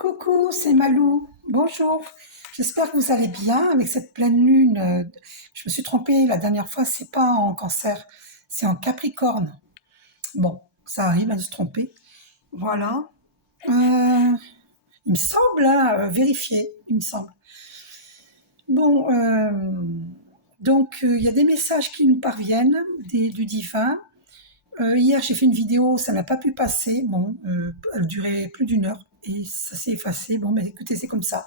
Coucou, c'est Malou. Bonjour. J'espère que vous allez bien avec cette pleine lune. Je me suis trompée la dernière fois, c'est pas en Cancer, c'est en Capricorne. Bon, ça arrive à se tromper. Voilà. Euh, il me semble, hein, vérifier, il me semble. Bon, donc il y a des messages qui nous parviennent du divin. Hier, j'ai fait une vidéo, ça n'a pas pu passer. Bon, elle durait plus d'une heure et ça s'est effacé. Bon, mais écoutez, c'est comme ça.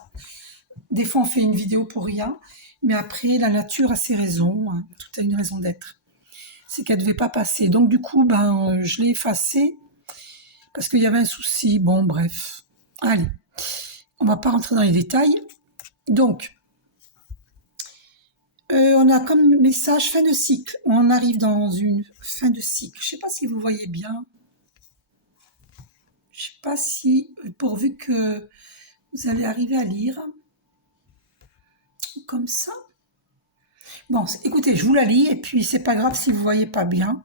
Des fois, on fait une vidéo pour rien, mais après, la nature a ses raisons, hein. Tout a une raison d'être. C'est qu'elle ne devait pas passer. Donc, du coup, je l'ai effacée parce qu'il y avait un souci. Bon, bref. Allez, on va pas rentrer dans les détails. Donc, on a comme message fin de cycle. On arrive dans une fin de cycle. Je ne sais pas si vous voyez bien. Je ne sais pas si, pourvu que vous allez arriver à lire, comme ça. Bon, écoutez, je vous la lis, et puis c'est pas grave si vous voyez pas bien.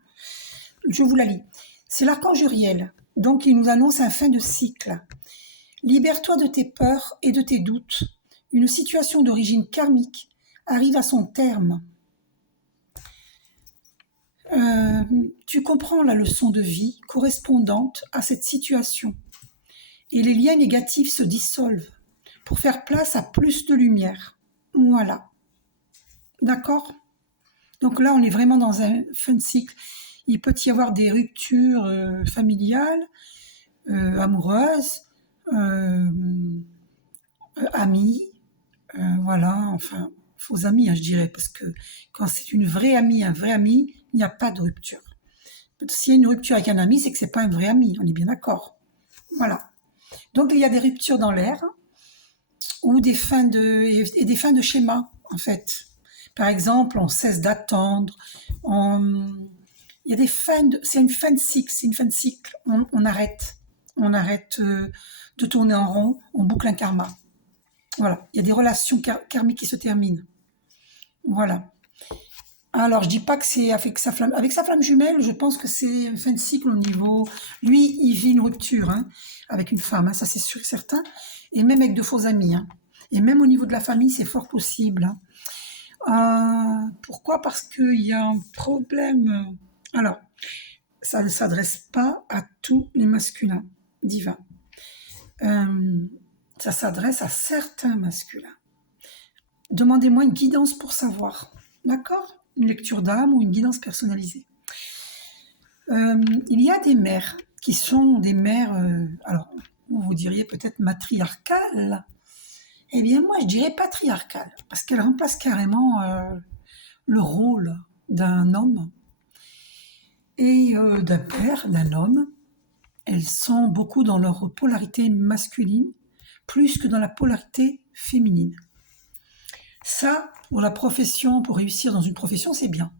Je vous la lis. C'est l'archange Uriel, donc il nous annonce un fin de cycle. Libère-toi de tes peurs et de tes doutes. Une situation d'origine karmique arrive à son terme. Tu comprends la leçon de vie correspondante à cette situation. Et les liens négatifs se dissolvent pour faire place à plus de lumière. Voilà. D'accord? Donc là, on est vraiment dans un fin de cycle. Il peut y avoir des ruptures familiales, amoureuses, euh, amis, voilà, enfin, faux amis, hein, je dirais, parce que quand c'est une vraie amie, un vrai ami, il n'y a pas de rupture. S'il y a une rupture avec un ami, c'est que c'est pas un vrai ami, on est bien d'accord. Voilà. Donc il y a des ruptures dans l'air ou des fins de schéma, en fait. Par exemple, on cesse d'attendre, il y a des c'est une fin de cycle, c'est une fin de cycle. On arrête, de tourner en rond, on boucle un karma. Voilà, il y a des relations karmiques qui se terminent. Voilà. Alors, je dis pas que c'est avec sa flamme jumelle, je pense que c'est une fin de cycle au niveau. Lui, il vit une rupture, hein, avec une femme, hein, ça c'est sûr et certain, et même avec de faux amis, hein. Et même au niveau de la famille, c'est fort possible, hein. Pourquoi? Parce qu'il y a un problème. Alors, ça ne s'adresse pas à tous les masculins divins. Ça s'adresse à certains masculins. Demandez-moi une guidance pour savoir. D'accord? Une lecture d'âme ou une guidance personnalisée. Il y a des mères qui sont des mères, alors, vous diriez peut-être matriarcales. Eh bien, moi, je dirais patriarcales, parce qu'elles remplacent carrément le rôle d'un homme et d'un père, d'un homme. Elles sont beaucoup dans leur polarité masculine, plus que dans la polarité féminine. Ça, pour la profession, pour réussir dans une profession, c'est bien.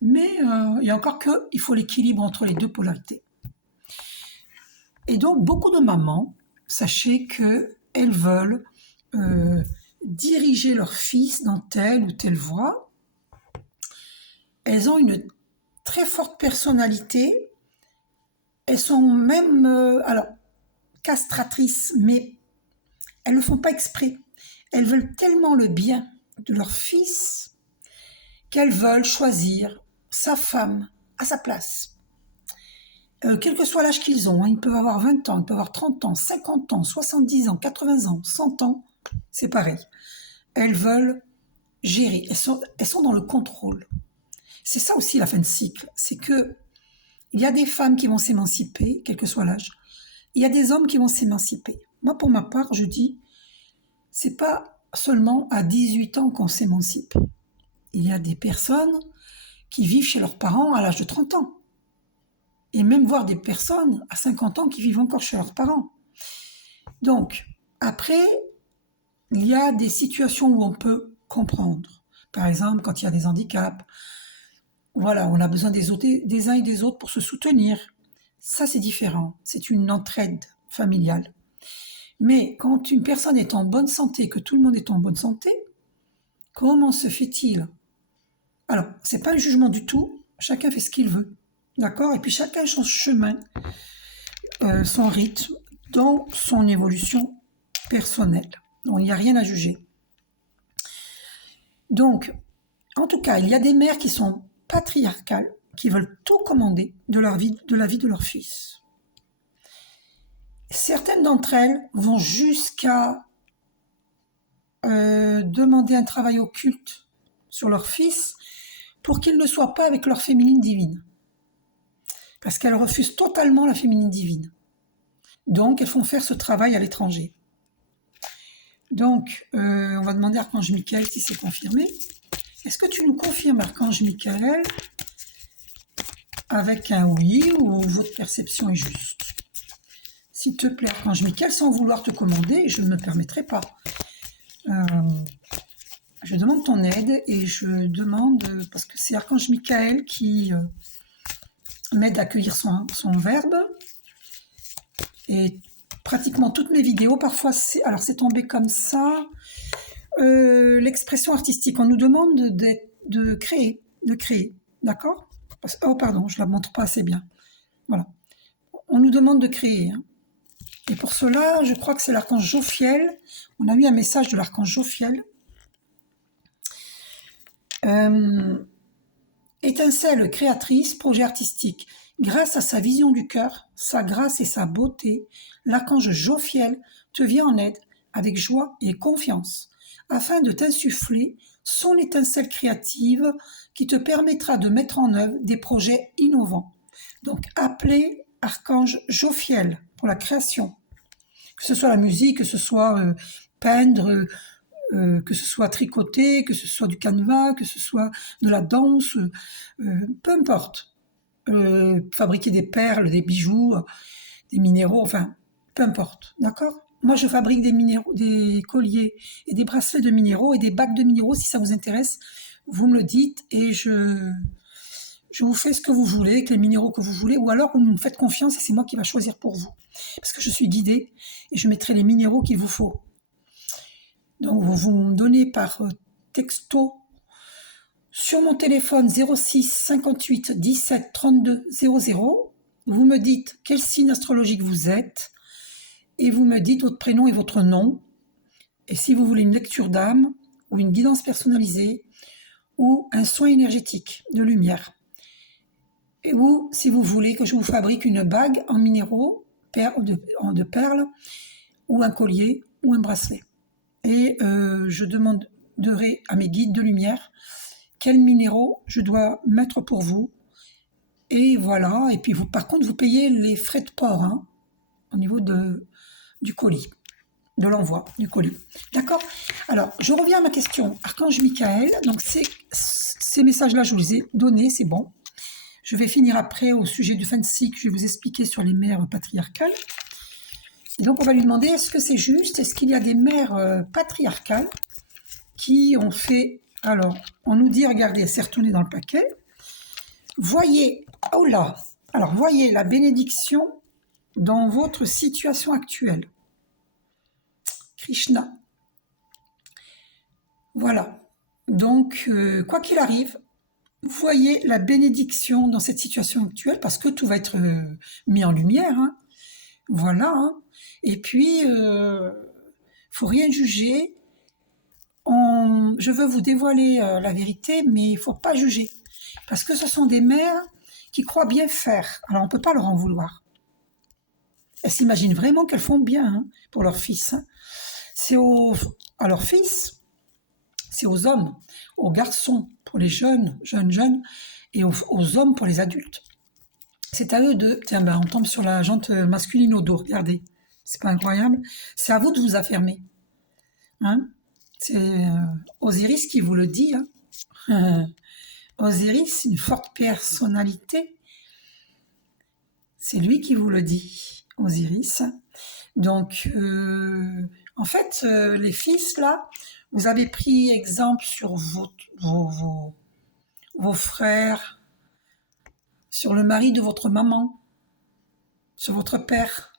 Mais il y a encore qu'il faut l'équilibre entre les deux polarités. Et donc, beaucoup de mamans, sachez qu'elles veulent diriger leur fils dans telle ou telle voie. Elles ont une très forte personnalité. Elles sont même, alors, castratrices, mais elles ne le font pas exprès. Elles veulent tellement le bien de leur fils qu'elles veulent choisir sa femme à sa place. Quel que soit l'âge qu'ils ont, hein, ils peuvent avoir 20 ans, ils peuvent avoir 30 ans, 50 ans, 70 ans, 80 ans, 100 ans, c'est pareil. Elles veulent gérer, elles sont dans le contrôle. C'est ça aussi la fin de cycle, c'est que il y a des femmes qui vont s'émanciper, quel que soit l'âge. Il y a des hommes qui vont s'émanciper. Moi, pour ma part, je dis, c'est pas seulement à 18 ans qu'on s'émancipe. Il y a des personnes qui vivent chez leurs parents à l'âge de 30 ans. Et même voir des personnes à 50 ans qui vivent encore chez leurs parents. Donc, après, il y a des situations où on peut comprendre. Par exemple, quand il y a des handicaps, voilà, on a besoin des uns et des autres pour se soutenir. Ça, c'est différent. C'est une entraide familiale. Mais quand une personne est en bonne santé, que tout le monde est en bonne santé, comment se fait-il? Alors, c'est pas un jugement du tout. Chacun fait ce qu'il veut. D'accord? Et puis chacun son chemin, son rythme, dans son évolution personnel. Donc, il n'y a rien à juger. Donc, en tout cas, il y a des mères qui sont patriarcales, qui veulent tout commander de la vie de leur fils. Certaines d'entre elles vont jusqu'à demander un travail occulte sur leur fils pour qu'il ne soit pas avec leur féminine divine. Parce qu'elles refusent totalement la féminine divine. Donc, elles font faire ce travail à l'étranger. Donc, on va demander à Archange Michael si c'est confirmé. Est-ce que tu nous confirmes, Archange Michael, avec un oui ou votre perception est juste? S'il te plaît, Archange Michael, sans vouloir te commander, je ne me permettrai pas. Je demande ton aide et je demande, parce que c'est Archange Michael qui m'aide à accueillir son verbe. Et pratiquement toutes mes vidéos, parfois, alors c'est tombé comme ça. L'expression artistique, on nous demande de créer, d'accord? Oh pardon, je la montre pas assez bien. Voilà. On nous demande de créer. Hein. Et pour cela, je crois que c'est l'archange Jophiel. On a eu un message de l'archange Jophiel. Étincelle créatrice, projet artistique. Grâce à sa vision du cœur, sa grâce et sa beauté, l'archange Jophiel te vient en aide avec joie et confiance, afin de t'insuffler son étincelle créative qui te permettra de mettre en œuvre des projets innovants. Donc, appelez archange Jophiel pour la création. Que ce soit la musique, que ce soit peindre, que ce soit tricoter, que ce soit du canevas, que ce soit de la danse, peu importe. Fabriquer des perles, des bijoux, des minéraux, enfin, peu importe, d'accord? Moi, je fabrique des minéraux, des colliers et des bracelets de minéraux et des bagues de minéraux. Si ça vous intéresse, vous me le dites et je vous fais ce que vous voulez, avec les minéraux que vous voulez, ou alors vous me faites confiance et c'est moi qui va choisir pour vous. Parce que je suis guidée et je mettrai les minéraux qu'il vous faut. Donc, vous me donnez par texto sur mon téléphone 06 58 17 32 00. Vous me dites quel signe astrologique vous êtes et vous me dites votre prénom et votre nom. Et si vous voulez une lecture d'âme ou une guidance personnalisée ou un soin énergétique de lumière. Ou si vous voulez que je vous fabrique une bague en minéraux, de perles, ou un collier ou un bracelet. Et je demanderai à mes guides de lumière quels minéraux je dois mettre pour vous. Et voilà, et puis vous, par contre, vous payez les frais de port hein, au niveau du colis, de l'envoi du colis. D'accord? Alors, je reviens à ma question. Archange Michael, donc ces messages-là, je vous les ai donnés, c'est bon. Je vais finir après au sujet du fancy que je vais vous expliquer sur les mères patriarcales. Et donc, on va lui demander, est-ce que c'est juste? Est-ce qu'il y a des mères patriarcales qui ont fait... Alors, on nous dit, regardez, c'est retourné dans le paquet. Voyez, oh là, alors voyez la bénédiction dans votre situation actuelle. Krishna. Voilà. Donc, quoi qu'il arrive, voyez la bénédiction dans cette situation actuelle parce que tout va être mis en lumière. Hein. Voilà. Hein. Et puis, faut rien juger. Je veux vous dévoiler la vérité, mais il faut pas juger. Parce que ce sont des mères qui croient bien faire. Alors, on ne peut pas leur en vouloir. Elles s'imaginent vraiment qu'elles font bien hein, pour leur fils. Hein. C'est à leur fils, c'est aux hommes, aux garçons, pour les jeunes, et aux hommes pour les adultes. C'est à eux de... Tiens, ben, on tombe sur la jante masculine au dos, regardez. C'est pas incroyable? C'est à vous de vous affirmer. Hein? C'est Osiris qui vous le dit. Hein? Osiris, une forte personnalité. C'est lui qui vous le dit, Osiris. Donc, en fait, les fils, là, vous avez pris exemple sur vos frères, sur le mari de votre maman, sur votre père,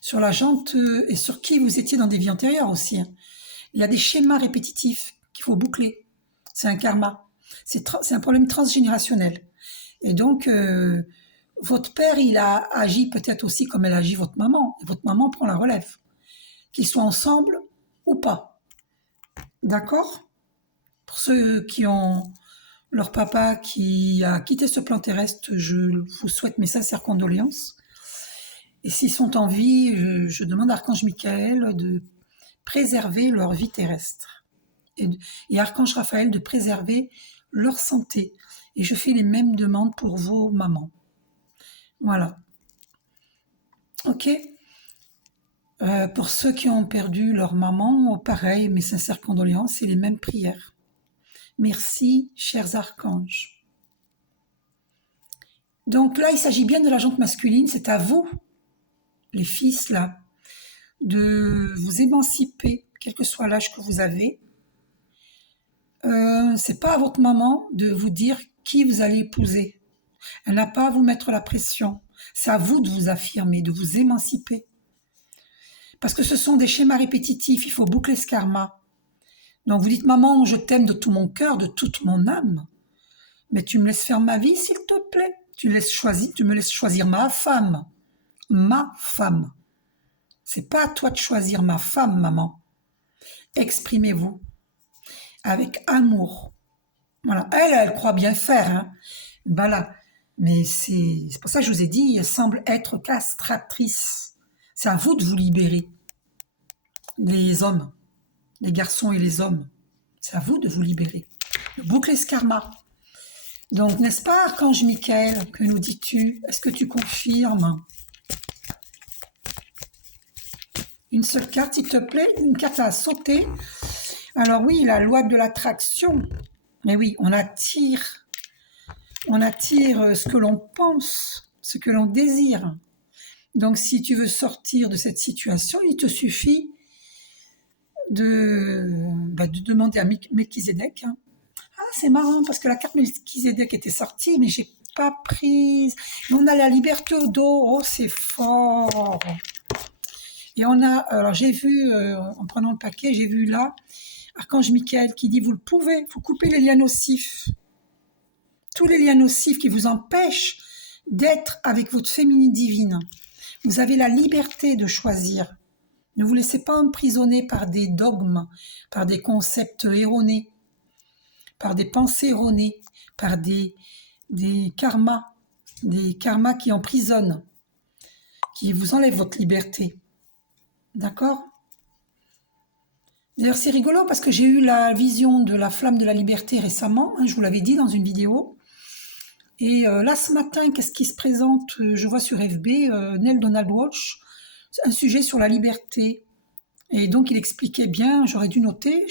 sur la jante et sur qui vous étiez dans des vies antérieures aussi. Hein. Il y a des schémas répétitifs qu'il faut boucler. C'est un karma. C'est un problème transgénérationnel. Et donc, votre père, il a agi peut-être aussi comme elle agit votre maman. Et votre maman prend la relève. qu'ils soient ensemble ou pas. D'accord? Pour ceux qui ont leur papa qui a quitté ce plan terrestre, je vous souhaite mes sincères condoléances. Et s'ils sont en vie, je demande à Archange Michael de préserver leur vie terrestre. Et Archange Raphaël de préserver leur santé. Et je fais les mêmes demandes pour vos mamans. Voilà. Ok. Pour ceux qui ont perdu leur maman, pareil, mes sincères condoléances et les mêmes prières. Merci, chers archanges. Donc là, il s'agit bien de la jante masculine. C'est à vous, les fils, là, de vous émanciper, quel que soit l'âge que vous avez. C'est pas à votre maman de vous dire qui vous allez épouser. Elle n'a pas à vous mettre la pression. C'est à vous de vous affirmer, de vous émanciper. Parce que ce sont des schémas répétitifs, il faut boucler ce karma. Donc vous dites, maman, je t'aime de tout mon cœur, de toute mon âme. Mais tu me laisses faire ma vie, s'il te plaît. Tu me laisses choisir ma femme. Ma femme. C'est pas à toi de choisir ma femme, maman. Exprimez-vous avec amour. Voilà. Elle croit bien faire, hein. Voilà. Mais c'est pour ça que je vous ai dit, elle semble être castratrice. C'est à vous de vous libérer. Les hommes, les garçons et les hommes. C'est à vous de vous libérer. De boucler ce karma. Donc, n'est-ce pas, Archange Michael, que nous dis-tu? Est-ce que tu confirmes? Une seule carte, s'il te plaît. Une carte à sauter. Alors oui, la loi de l'attraction. Mais oui, on attire ce que l'on pense, ce que l'on désire. Donc, si tu veux sortir de cette situation, il te suffit de demander à Melchizedek. Hein. Ah, c'est marrant, parce que la carte Melchizedek était sortie, mais j'ai pas prise. Et on a la liberté au dos. Oh, c'est fort. Et on a, alors j'ai vu, en prenant le paquet, j'ai vu là, Archange Michael qui dit, vous le pouvez, il faut couper les liens nocifs. Tous les liens nocifs qui vous empêchent d'être avec votre féminine divine. Vous avez la liberté de choisir. Ne vous laissez pas emprisonner par des dogmes, par des concepts erronés, par des pensées erronées, par des karmas qui emprisonnent, qui vous enlèvent votre liberté. D'accord? D'ailleurs, c'est rigolo parce que j'ai eu la vision de la flamme de la liberté récemment, hein, je vous l'avais dit dans une vidéo. Et là, ce matin, qu'est-ce qui se présente? Je vois sur FB, Neil Donald Walsh, un sujet sur la liberté. Et donc, il expliquait bien, j'aurais dû noter,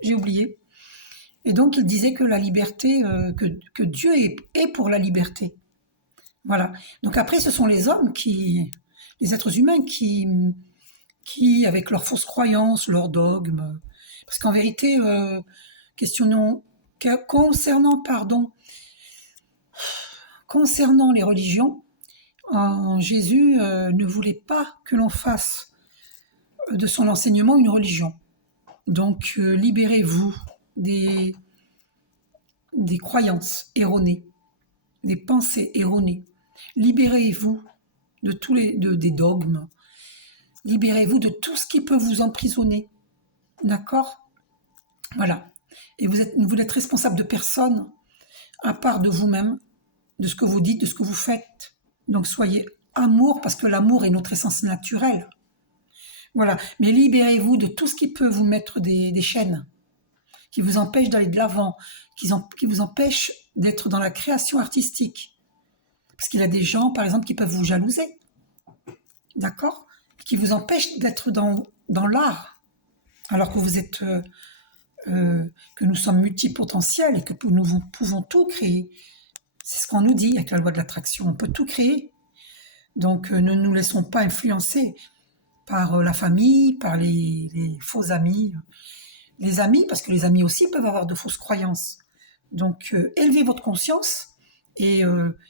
j'ai oublié. Et donc, il disait que la liberté, que Dieu est pour la liberté. Voilà. Donc après, ce sont les hommes les êtres humains qui avec leurs fausses croyances, leurs dogmes, parce qu'en vérité, concernant les religions, Jésus ne voulait pas que l'on fasse de son enseignement une religion. Donc, libérez-vous des croyances erronées, des pensées erronées. Libérez-vous de des dogmes. Libérez-vous de tout ce qui peut vous emprisonner. D'accord? Voilà. Et vous n'êtes responsable de personne, à part de vous-même, de ce que vous dites, de ce que vous faites. Donc soyez amour, parce que l'amour est notre essence naturelle. Voilà. Mais libérez-vous de tout ce qui peut vous mettre des chaînes, qui vous empêchent d'aller de l'avant, qui vous empêchent d'être dans la création artistique. Parce qu'il y a des gens, par exemple, qui peuvent vous jalouser. D'accord? Qui vous empêchent d'être dans l'art. Alors que vous êtes... que nous sommes multipotentiels et que nous pouvons tout créer. C'est ce qu'on nous dit avec la loi de l'attraction. On peut tout créer. Donc, ne nous laissons pas influencer par la famille, par les faux amis. Les amis, parce que les amis aussi peuvent avoir de fausses croyances. Donc, élevez votre conscience et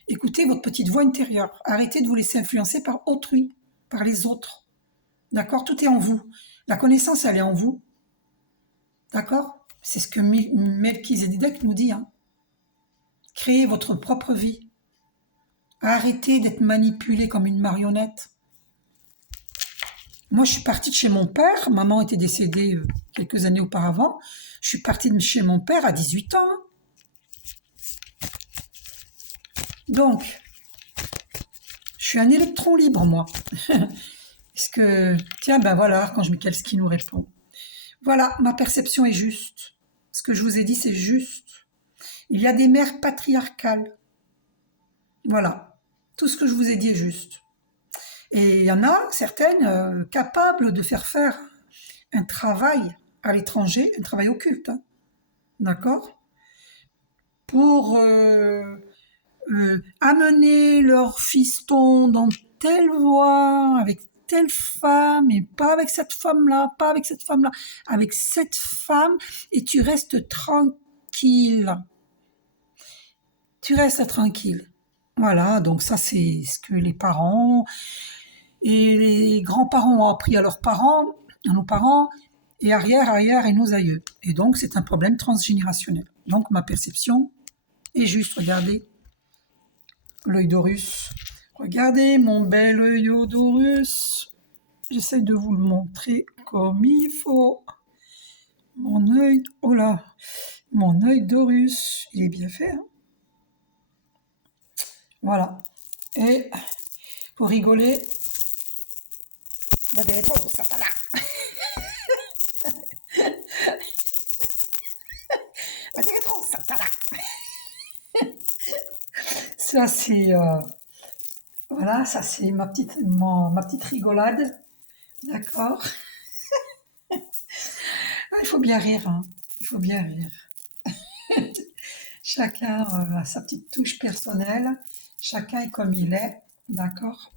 écoutez votre petite voix intérieure. Arrêtez de vous laisser influencer par autrui, par les autres. D'accord? Tout est en vous. La connaissance, elle est en vous. D'accord? C'est ce que Melchizedek nous dit. Hein. Créez votre propre vie. Arrêtez d'être manipulé comme une marionnette. Moi, je suis partie de chez mon père. Maman était décédée quelques années auparavant. Je suis partie de chez mon père à 18 ans, hein. Donc, je suis un électron libre, moi. Est-ce que, tiens, ben voilà, Archange Michalski nous répond. Voilà, ma perception est juste. Ce que je vous ai dit, c'est juste. Il y a des mères patriarcales. Voilà. Tout ce que je vous ai dit est juste. Et il y en a certaines capables de faire un travail à l'étranger, un travail occulte, hein, d'accord, pour amener leur fiston dans telle voie, avec telle femme, et pas avec cette femme-là, pas avec cette femme-là, avec cette femme, et tu restes tranquille. Tu restes tranquille. Voilà, donc ça c'est ce que les parents et les grands-parents ont appris à leurs parents, à nos parents, et arrière et nos aïeux. Et donc c'est un problème transgénérationnel. Donc ma perception est juste, regardez, l'œil d'Horus. Regardez mon bel œil d'Horus. J'essaie de vous le montrer comme il faut. Mon œil, oh là, mon œil d'Horus, il est bien fait, hein. Voilà. Et pour rigoler, va des réponses, Satana. Va des réponses, Satana. Ça c'est voilà, ça c'est ma petite rigolade, d'accord. Ah, il faut bien rire, hein. Il faut bien rire. Chacun a sa petite touche personnelle, chacun est comme il est, d'accord.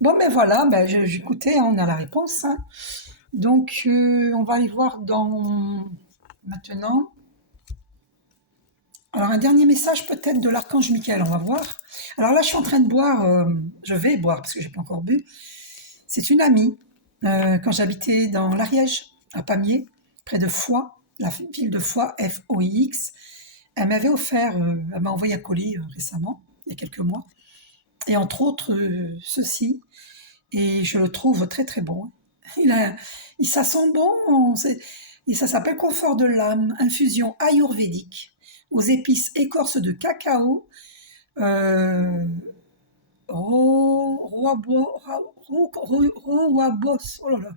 Bon, ben voilà, ben j'écoutais, hein, on a la réponse, hein. Donc, on va aller voir dans maintenant. Alors, un dernier message peut-être de l'archange Michael, on va voir. Alors là, je suis en train de boire, je vais boire parce que j'ai pas encore bu. C'est une amie, quand j'habitais dans l'Ariège, à Pamiers, près de Foix, la ville de Foix, Foix. Elle m'avait offert, elle m'a envoyé un colis récemment, il y a quelques mois, et entre autres ceci, et je le trouve très très bon. Ça sent bon, et ça s'appelle Confort de l'âme, infusion ayurvédique aux épices écorce de cacao, euh, roabos, oh là là,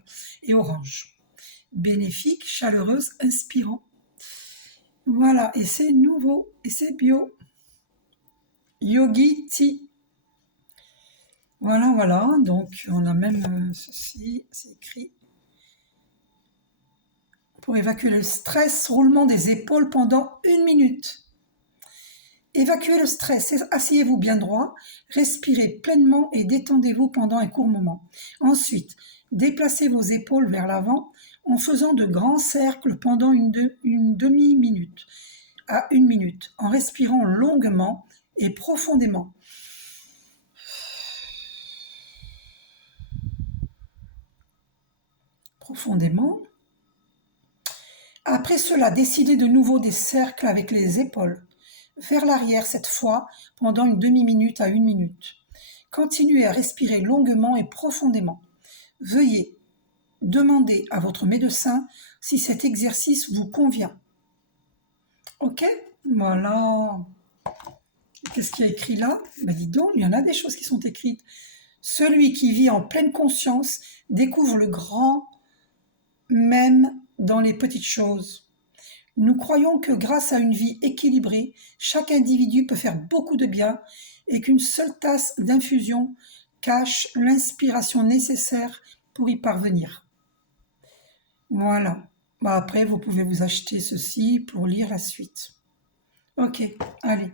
et orange. Bénéfique, chaleureuse, inspirant. Voilà, et c'est nouveau, et c'est bio. Yogi Tea. Voilà, voilà, donc on a même ceci, c'est écrit. Pour évacuer le stress, roulement des épaules pendant 1 minute. Évacuez le stress, asseyez-vous bien droit, respirez pleinement et détendez-vous pendant un court moment. Ensuite, déplacez vos épaules vers l'avant en faisant de grands cercles pendant une demi-minute à 1 minute, en respirant longuement et profondément. Profondément. Après cela, décidez de nouveau des cercles avec les épaules. Vers l'arrière cette fois, pendant une demi-minute à 1 minute. Continuez à respirer longuement et profondément. Veuillez demander à votre médecin si cet exercice vous convient. Ok? Voilà. Qu'est-ce qu'il y a écrit là? Ben dis donc, il y en a des choses qui sont écrites. Celui qui vit en pleine conscience découvre le grand même dans les petites choses. Nous croyons que grâce à une vie équilibrée, chaque individu peut faire beaucoup de bien et qu'une seule tasse d'infusion cache l'inspiration nécessaire pour y parvenir. Voilà. Bah après, vous pouvez vous acheter ceci pour lire la suite. Ok, allez.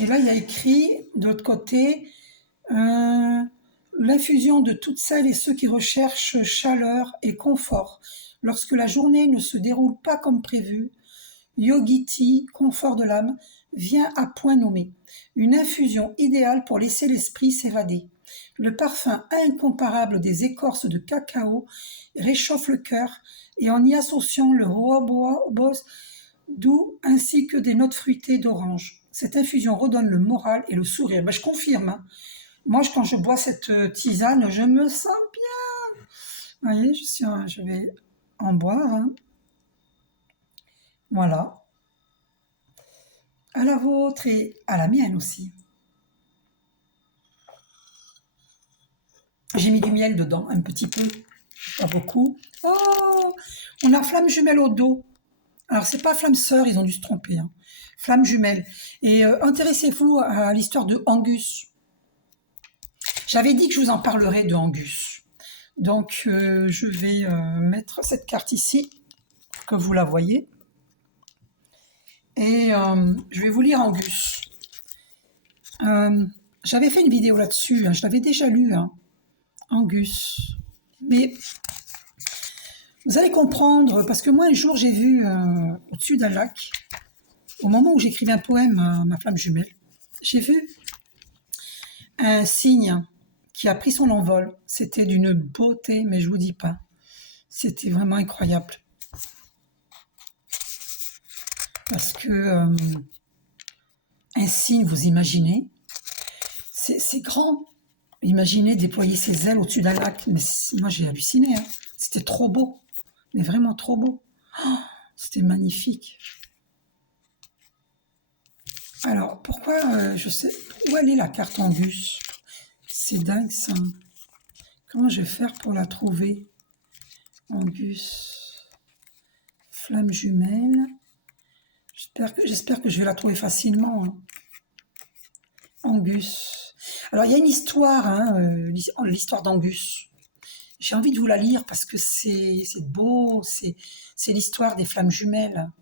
Et là, il y a écrit, de l'autre côté, l'infusion de toutes celles et ceux qui recherchent chaleur et confort. Lorsque la journée ne se déroule pas comme prévu, Yogiti, confort de l'âme, vient à point nommé. Une infusion idéale pour laisser l'esprit s'évader. Le parfum incomparable des écorces de cacao réchauffe le cœur et en y associant le roabos doux ainsi que des notes fruitées d'orange. Cette infusion redonne le moral et le sourire. Ben, je confirme, hein. Moi, quand je bois cette tisane, je me sens bien. Vous voyez, je vais en boire, hein. Voilà. À la vôtre et à la mienne aussi. J'ai mis du miel dedans, un petit peu, pas beaucoup. Oh, on a flamme jumelle au dos. Alors, c'est pas flamme sœur, ils ont dû se tromper, hein. Flamme jumelle. Et intéressez-vous à l'histoire de Angus. J'avais dit que je vous en parlerais de Angus. Donc, je vais mettre cette carte ici, que vous la voyez. Et je vais vous lire Angus. J'avais fait une vidéo là-dessus, hein, je l'avais déjà lu, hein, Angus. Mais vous allez comprendre, parce que moi, un jour, j'ai vu au-dessus d'un lac, au moment où j'écrivais un poème à ma flamme jumelle, j'ai vu un cygne qui a pris son envol. C'était d'une beauté, mais je vous dis pas. C'était vraiment incroyable. Parce que un cygne, vous imaginez, c'est grand. Imaginez déployer ses ailes au-dessus d'un lac. Mais moi, j'ai halluciné, hein. C'était trop beau, mais vraiment trop beau. Oh, c'était magnifique. Alors, pourquoi je sais... Où elle est la carte Angus? C'est dingue, ça. Comment je vais faire pour la trouver? Angus. Flamme jumelle. J'espère que je vais la trouver facilement, hein. Angus. Alors, il y a une histoire, hein, l'histoire d'Angus. J'ai envie de vous la lire parce que c'est beau, c'est l'histoire des flammes jumelles.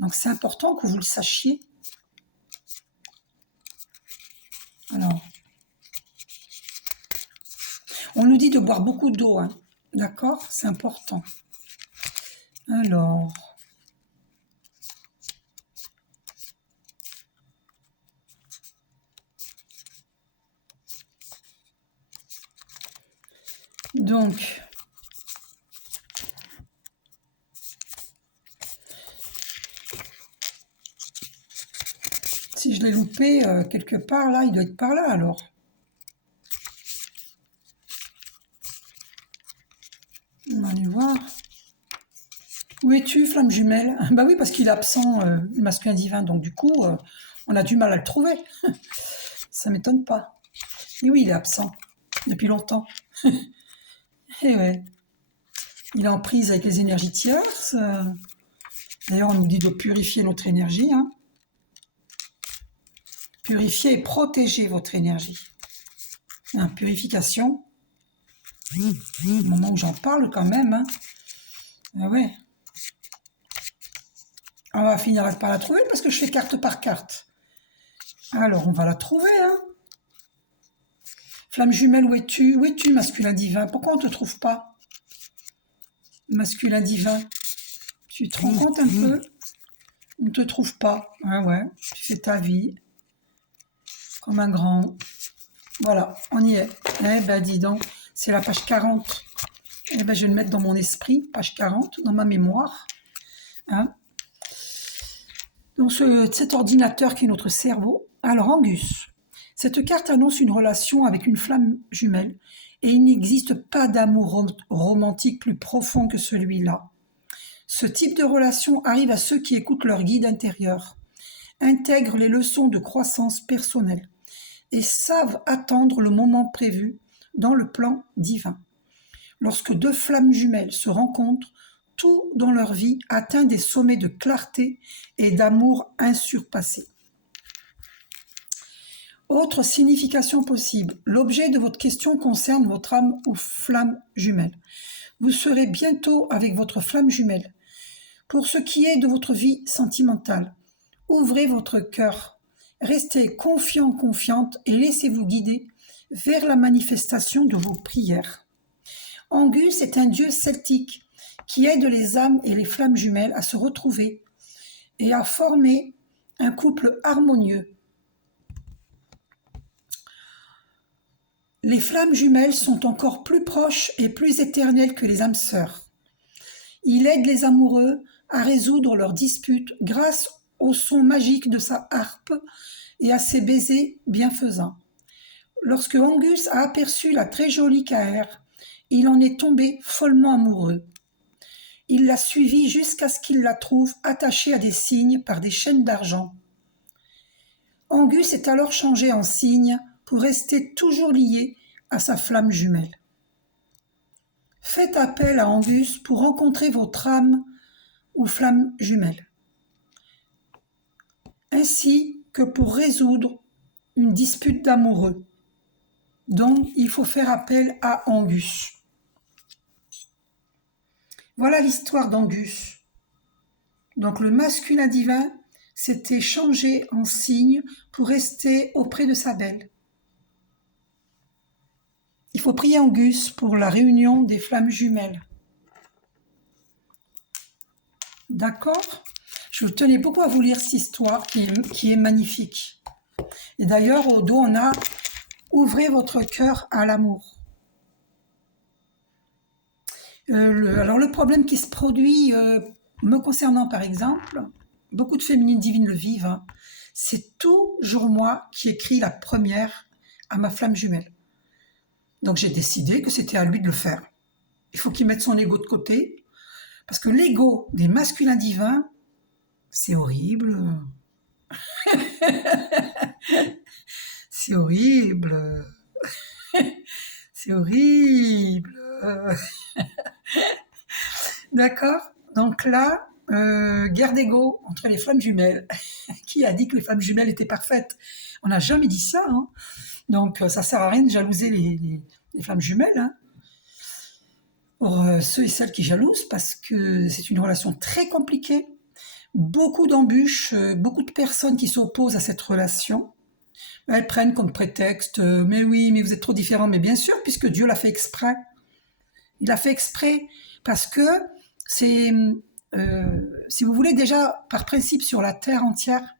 Donc, c'est important que vous le sachiez. Alors, on nous dit de boire beaucoup d'eau, hein. D'accord? C'est important. Alors, donc, si je l'ai loupé quelque part, là, il doit être par là, alors. On va aller voir. Où es-tu, flamme jumelle? Bah oui, parce qu'il est absent, le masculin divin, donc du coup, on a du mal à le trouver. Ça m'étonne pas. Et oui, il est absent, depuis longtemps. Et ouais, il est en prise avec les énergies tierces. D'ailleurs, on nous dit de purifier notre énergie, hein. Purifier et protéger votre énergie. Hein, purification. Au moment où j'en parle quand même, hein. Ah ouais. On va finir par la trouver parce que je fais carte par carte. Alors, on va la trouver, hein. Flamme jumelle, où es-tu? Où es-tu, masculin divin? Pourquoi on ne te trouve pas? Masculin divin. Tu te rends compte un peu? On ne te trouve pas. Ah ouais, tu fais ta vie. Comme un grand. Voilà, on y est. Eh ben, dis donc, c'est la page 40. Eh ben, je vais le mettre dans mon esprit, page 40, dans ma mémoire. Hein? Donc, cet ordinateur qui est notre cerveau. Alors, Angus. Cette carte annonce une relation avec une flamme jumelle et il n'existe pas d'amour romantique plus profond que celui-là. Ce type de relation arrive à ceux qui écoutent leur guide intérieur, intègrent les leçons de croissance personnelle et savent attendre le moment prévu dans le plan divin. Lorsque deux flammes jumelles se rencontrent, tout dans leur vie atteint des sommets de clarté et d'amour insurpassés. Autre signification possible. L'objet de votre question concerne votre âme ou flamme jumelle. Vous serez bientôt avec votre flamme jumelle. Pour ce qui est de votre vie sentimentale, ouvrez votre cœur. Restez confiant, confiante et laissez-vous guider vers la manifestation de vos prières. Angus est un dieu celtique qui aide les âmes et les flammes jumelles à se retrouver et à former un couple harmonieux. Les flammes jumelles sont encore plus proches et plus éternelles que les âmes sœurs. Il aide les amoureux à résoudre leurs disputes grâce au son magique de sa harpe et à ses baisers bienfaisants. Lorsque Angus a aperçu la très jolie Caër, il en est tombé follement amoureux. Il l'a suivie jusqu'à ce qu'il la trouve attachée à des cygnes par des chaînes d'argent. Angus est alors changé en cygne pour rester toujours lié à sa flamme jumelle. Faites appel à Angus pour rencontrer votre âme ou flamme jumelle, ainsi que pour résoudre une dispute d'amoureux. Donc, il faut faire appel à Angus. Voilà l'histoire d'Angus. Donc, le masculin divin s'était changé en cygne pour rester auprès de sa belle. Il faut prier Angus pour la réunion des flammes jumelles. D'accord ? Je tenais beaucoup à vous lire cette histoire qui est magnifique. Et d'ailleurs, au dos, on a « Ouvrez votre cœur à l'amour ». Alors, le problème qui se produit, me concernant par exemple, beaucoup de féminines divines le vivent, hein, c'est toujours moi qui écris la première à ma flamme jumelle. Donc, j'ai décidé que c'était à lui de le faire. Il faut qu'il mette son ego de côté, parce que l'ego des masculins divins, c'est horrible. C'est horrible. C'est horrible. D'accord ? Donc là, guerre d'ego entre les flammes jumelles. Qui a dit que les flammes jumelles étaient parfaites ? On n'a jamais dit ça. Hein. Donc ça sert à rien de jalouser les flammes jumelles. Hein. Pour ceux et celles qui jalousent, parce que c'est une relation très compliquée. Beaucoup d'embûches, beaucoup de personnes qui s'opposent à cette relation. Elles prennent comme prétexte « mais oui, mais vous êtes trop différents ». Mais bien sûr, puisque Dieu l'a fait exprès. Il l'a fait exprès parce que c'est, si vous voulez, déjà par principe sur la terre entière,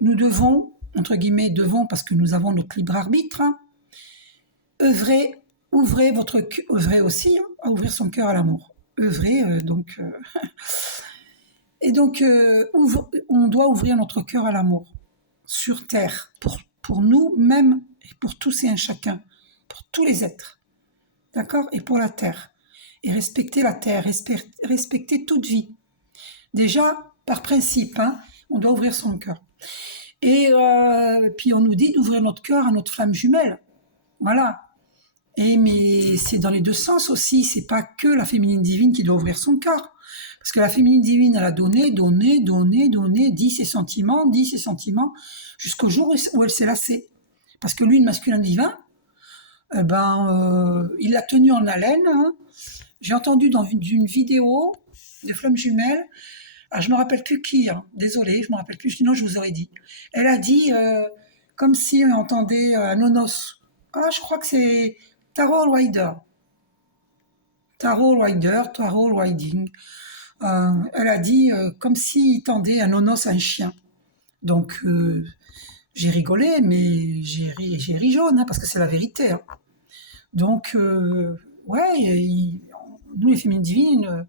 nous devons, entre guillemets, devons parce que nous avons notre libre arbitre, hein, œuvrer aussi, hein, à ouvrir son cœur à l'amour. Œuvrer, et donc, on doit ouvrir notre cœur à l'amour sur terre, pour nous-mêmes et pour tous et un chacun, pour tous les êtres, d'accord ? Et pour la terre. Et respecter la terre, respecter toute vie. Déjà, par principe, hein, on doit ouvrir son cœur. Et puis on nous dit d'ouvrir notre cœur à notre flamme jumelle. Voilà. Mais c'est dans les deux sens aussi, c'est pas que la féminine divine qui doit ouvrir son cœur. Parce que la féminine divine, elle a donné, dit ses sentiments, jusqu'au jour où elle s'est lassée. Parce que lui, le masculin divin, il l'a tenu en haleine. Hein. J'ai entendu dans une vidéo de flammes jumelles, je ne me rappelle plus qui, hein, désolée, je ne me rappelle plus, sinon je vous aurais dit. Elle a dit, comme si on entendait un nonos. Ah, je crois que c'est Tarot Rider. Tarot Riding. Elle a dit comme s'il tendait un nonos à un chien. Donc, j'ai rigolé, mais j'ai ri jaune, hein, parce que c'est la vérité. Hein. Donc, nous, les féminines divines,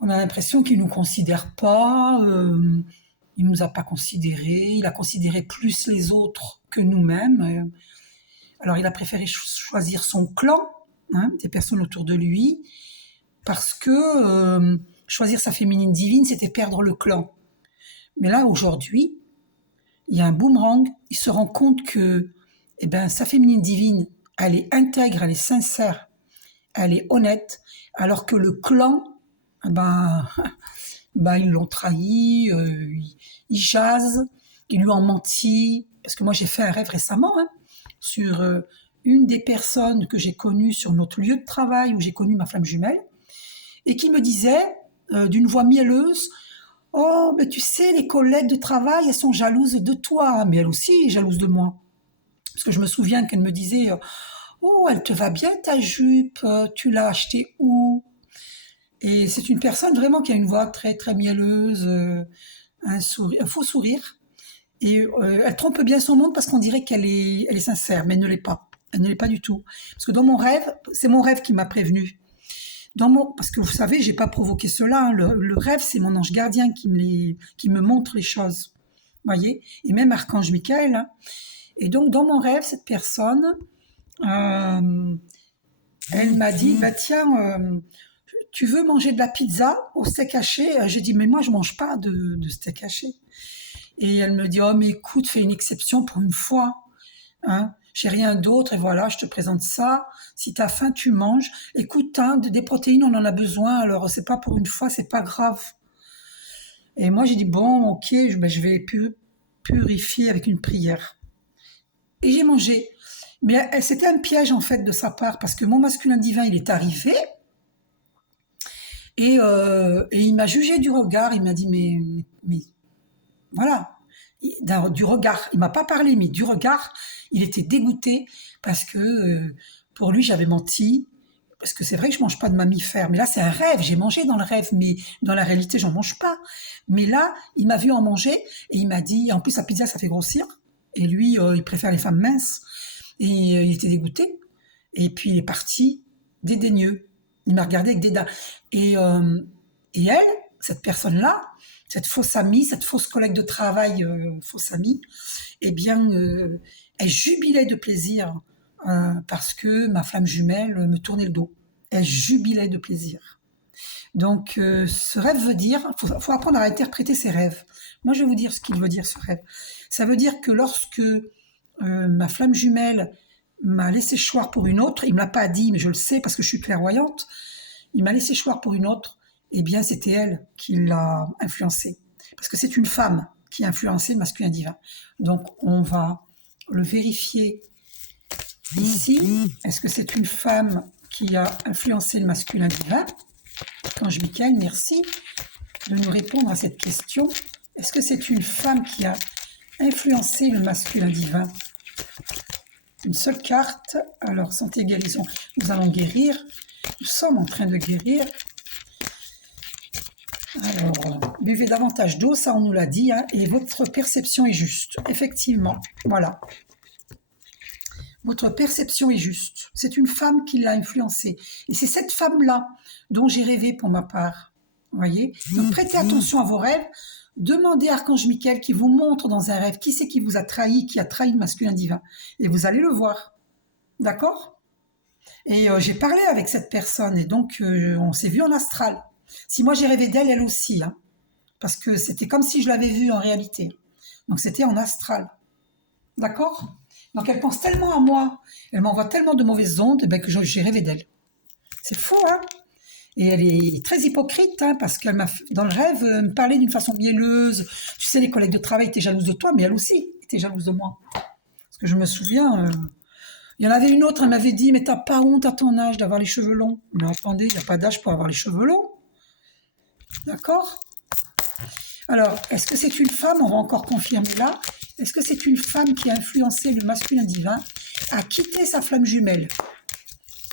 on a l'impression qu'il ne nous considère pas, il ne nous a pas considérés, il a considéré plus les autres que nous-mêmes. Alors, il a préféré choisir son clan, hein, des personnes autour de lui, parce que choisir sa féminine divine, c'était perdre le clan. Mais là, aujourd'hui, il y a un boomerang, il se rend compte que sa féminine divine, elle est intègre, elle est sincère, elle est honnête, alors que le clan, ils l'ont trahi, ils jasent, ils lui ont menti. Parce que moi, j'ai fait un rêve récemment sur une des personnes que j'ai connues sur notre lieu de travail, où j'ai connu ma flamme jumelle, et qui me disait, d'une voix mielleuse, « Oh, mais tu sais, les collègues de travail, elles sont jalouses de toi, mais elle aussi est jalouse de moi. » Parce que je me souviens qu'elle me disait, « Oh, elle te va bien ta jupe, tu l'as achetée où ?» Et c'est une personne vraiment qui a une voix très, très mielleuse, un faux sourire. Et elle trompe bien son monde parce qu'on dirait qu'elle est sincère, mais elle ne l'est pas. Elle ne l'est pas du tout. Parce que dans mon rêve, c'est mon rêve qui m'a prévenue. Parce que vous savez, j'ai pas provoqué cela, hein. Le rêve, c'est mon ange gardien qui me montre les choses. Voyez? Et même Archange Michael, hein. Et donc, dans mon rêve, cette personne, euh, elle m'a dit, bah tiens, tu veux manger de la pizza au steak haché? J'ai dit, mais moi, je mange pas de steak haché. Et elle me dit, oh, mais écoute, fais une exception pour une fois, hein. J'ai rien d'autre et voilà, je te présente ça. Si t'as faim, tu manges. Écoute, hein, des protéines, on en a besoin. Alors, c'est pas pour une fois, c'est pas grave. Et moi, j'ai dit, bon, ok, je vais purifier avec une prière. Et j'ai mangé. Mais c'était un piège, en fait, de sa part, parce que mon masculin divin, il est arrivé, et il m'a jugé du regard. Il m'a dit, mais voilà, du regard. Il m'a pas parlé, mais du regard, il était dégoûté parce que pour lui, j'avais menti. Parce que c'est vrai que je mange pas de mammifères, mais là c'est un rêve. J'ai mangé dans le rêve, mais dans la réalité, j'en mange pas. Mais là, il m'a vu en manger et il m'a dit. En plus, la pizza, ça fait grossir. Et lui, il préfère les femmes minces. Et il était dégoûté. Et puis il est parti dédaigneux. Il m'a regardé avec dédain. Et, euh, et elle, cette personne-là, cette fausse amie, cette fausse collègue de travail, fausse amie, eh bien, elle jubilait de plaisir parce que ma flamme jumelle me tournait le dos. Elle jubilait de plaisir. Donc, ce rêve veut dire, faut apprendre à interpréter ses rêves. Moi, je vais vous dire ce qu'il veut dire, ce rêve. Ça veut dire que lorsque ma flamme jumelle m'a laissé choir pour une autre, il me l'a pas dit, mais je le sais parce que je suis clairvoyante, il m'a laissé choir pour une autre, eh bien, c'était elle qui l'a influencé. Parce que c'est une femme qui a influencé le masculin divin. Donc, on va le vérifier ici. Est-ce que c'est une femme qui a influencé le masculin divin? Archange Michael, merci de nous répondre à cette question. Est-ce que c'est une femme qui a influencé le masculin divin? Une seule carte. Alors, santé, guérison. Nous allons guérir. Nous sommes en train de guérir. Alors, buvez davantage d'eau, ça on nous l'a dit, hein, et votre perception est juste. Effectivement, voilà. Votre perception est juste. C'est une femme qui l'a influencée. Et c'est cette femme-là dont j'ai rêvé pour ma part. Vous voyez? Donc prêtez attention à vos rêves. Demandez à Archange Michael qui vous montre dans un rêve qui c'est qui vous a trahi, qui a trahi le masculin divin. Et vous allez le voir. D'accord? Et j'ai parlé avec cette personne et donc on s'est vu en astral. Si moi j'ai rêvé d'elle, elle aussi, hein, parce que c'était comme si je l'avais vue en réalité. Donc c'était en astral. D'accord? Donc elle pense tellement à moi, elle m'envoie tellement de mauvaises ondes, eh ben, que j'ai rêvé d'elle. C'est fou, hein? Et elle est très hypocrite, hein, parce qu'elle m'a, dans le rêve, me parlait d'une façon mielleuse. Tu sais, les collègues de travail étaient jalouses de toi, mais elle aussi était jalouse de moi. Parce que je me souviens, il y en avait une autre, elle m'avait dit, mais t'as pas honte à ton âge d'avoir les cheveux longs? Mais attendez, il n'y a pas d'âge pour avoir les cheveux longs. D'accord? Alors, est-ce que c'est une femme? On va encore confirmer là. Est-ce que c'est une femme qui a influencé le masculin divin à quitter sa flamme jumelle?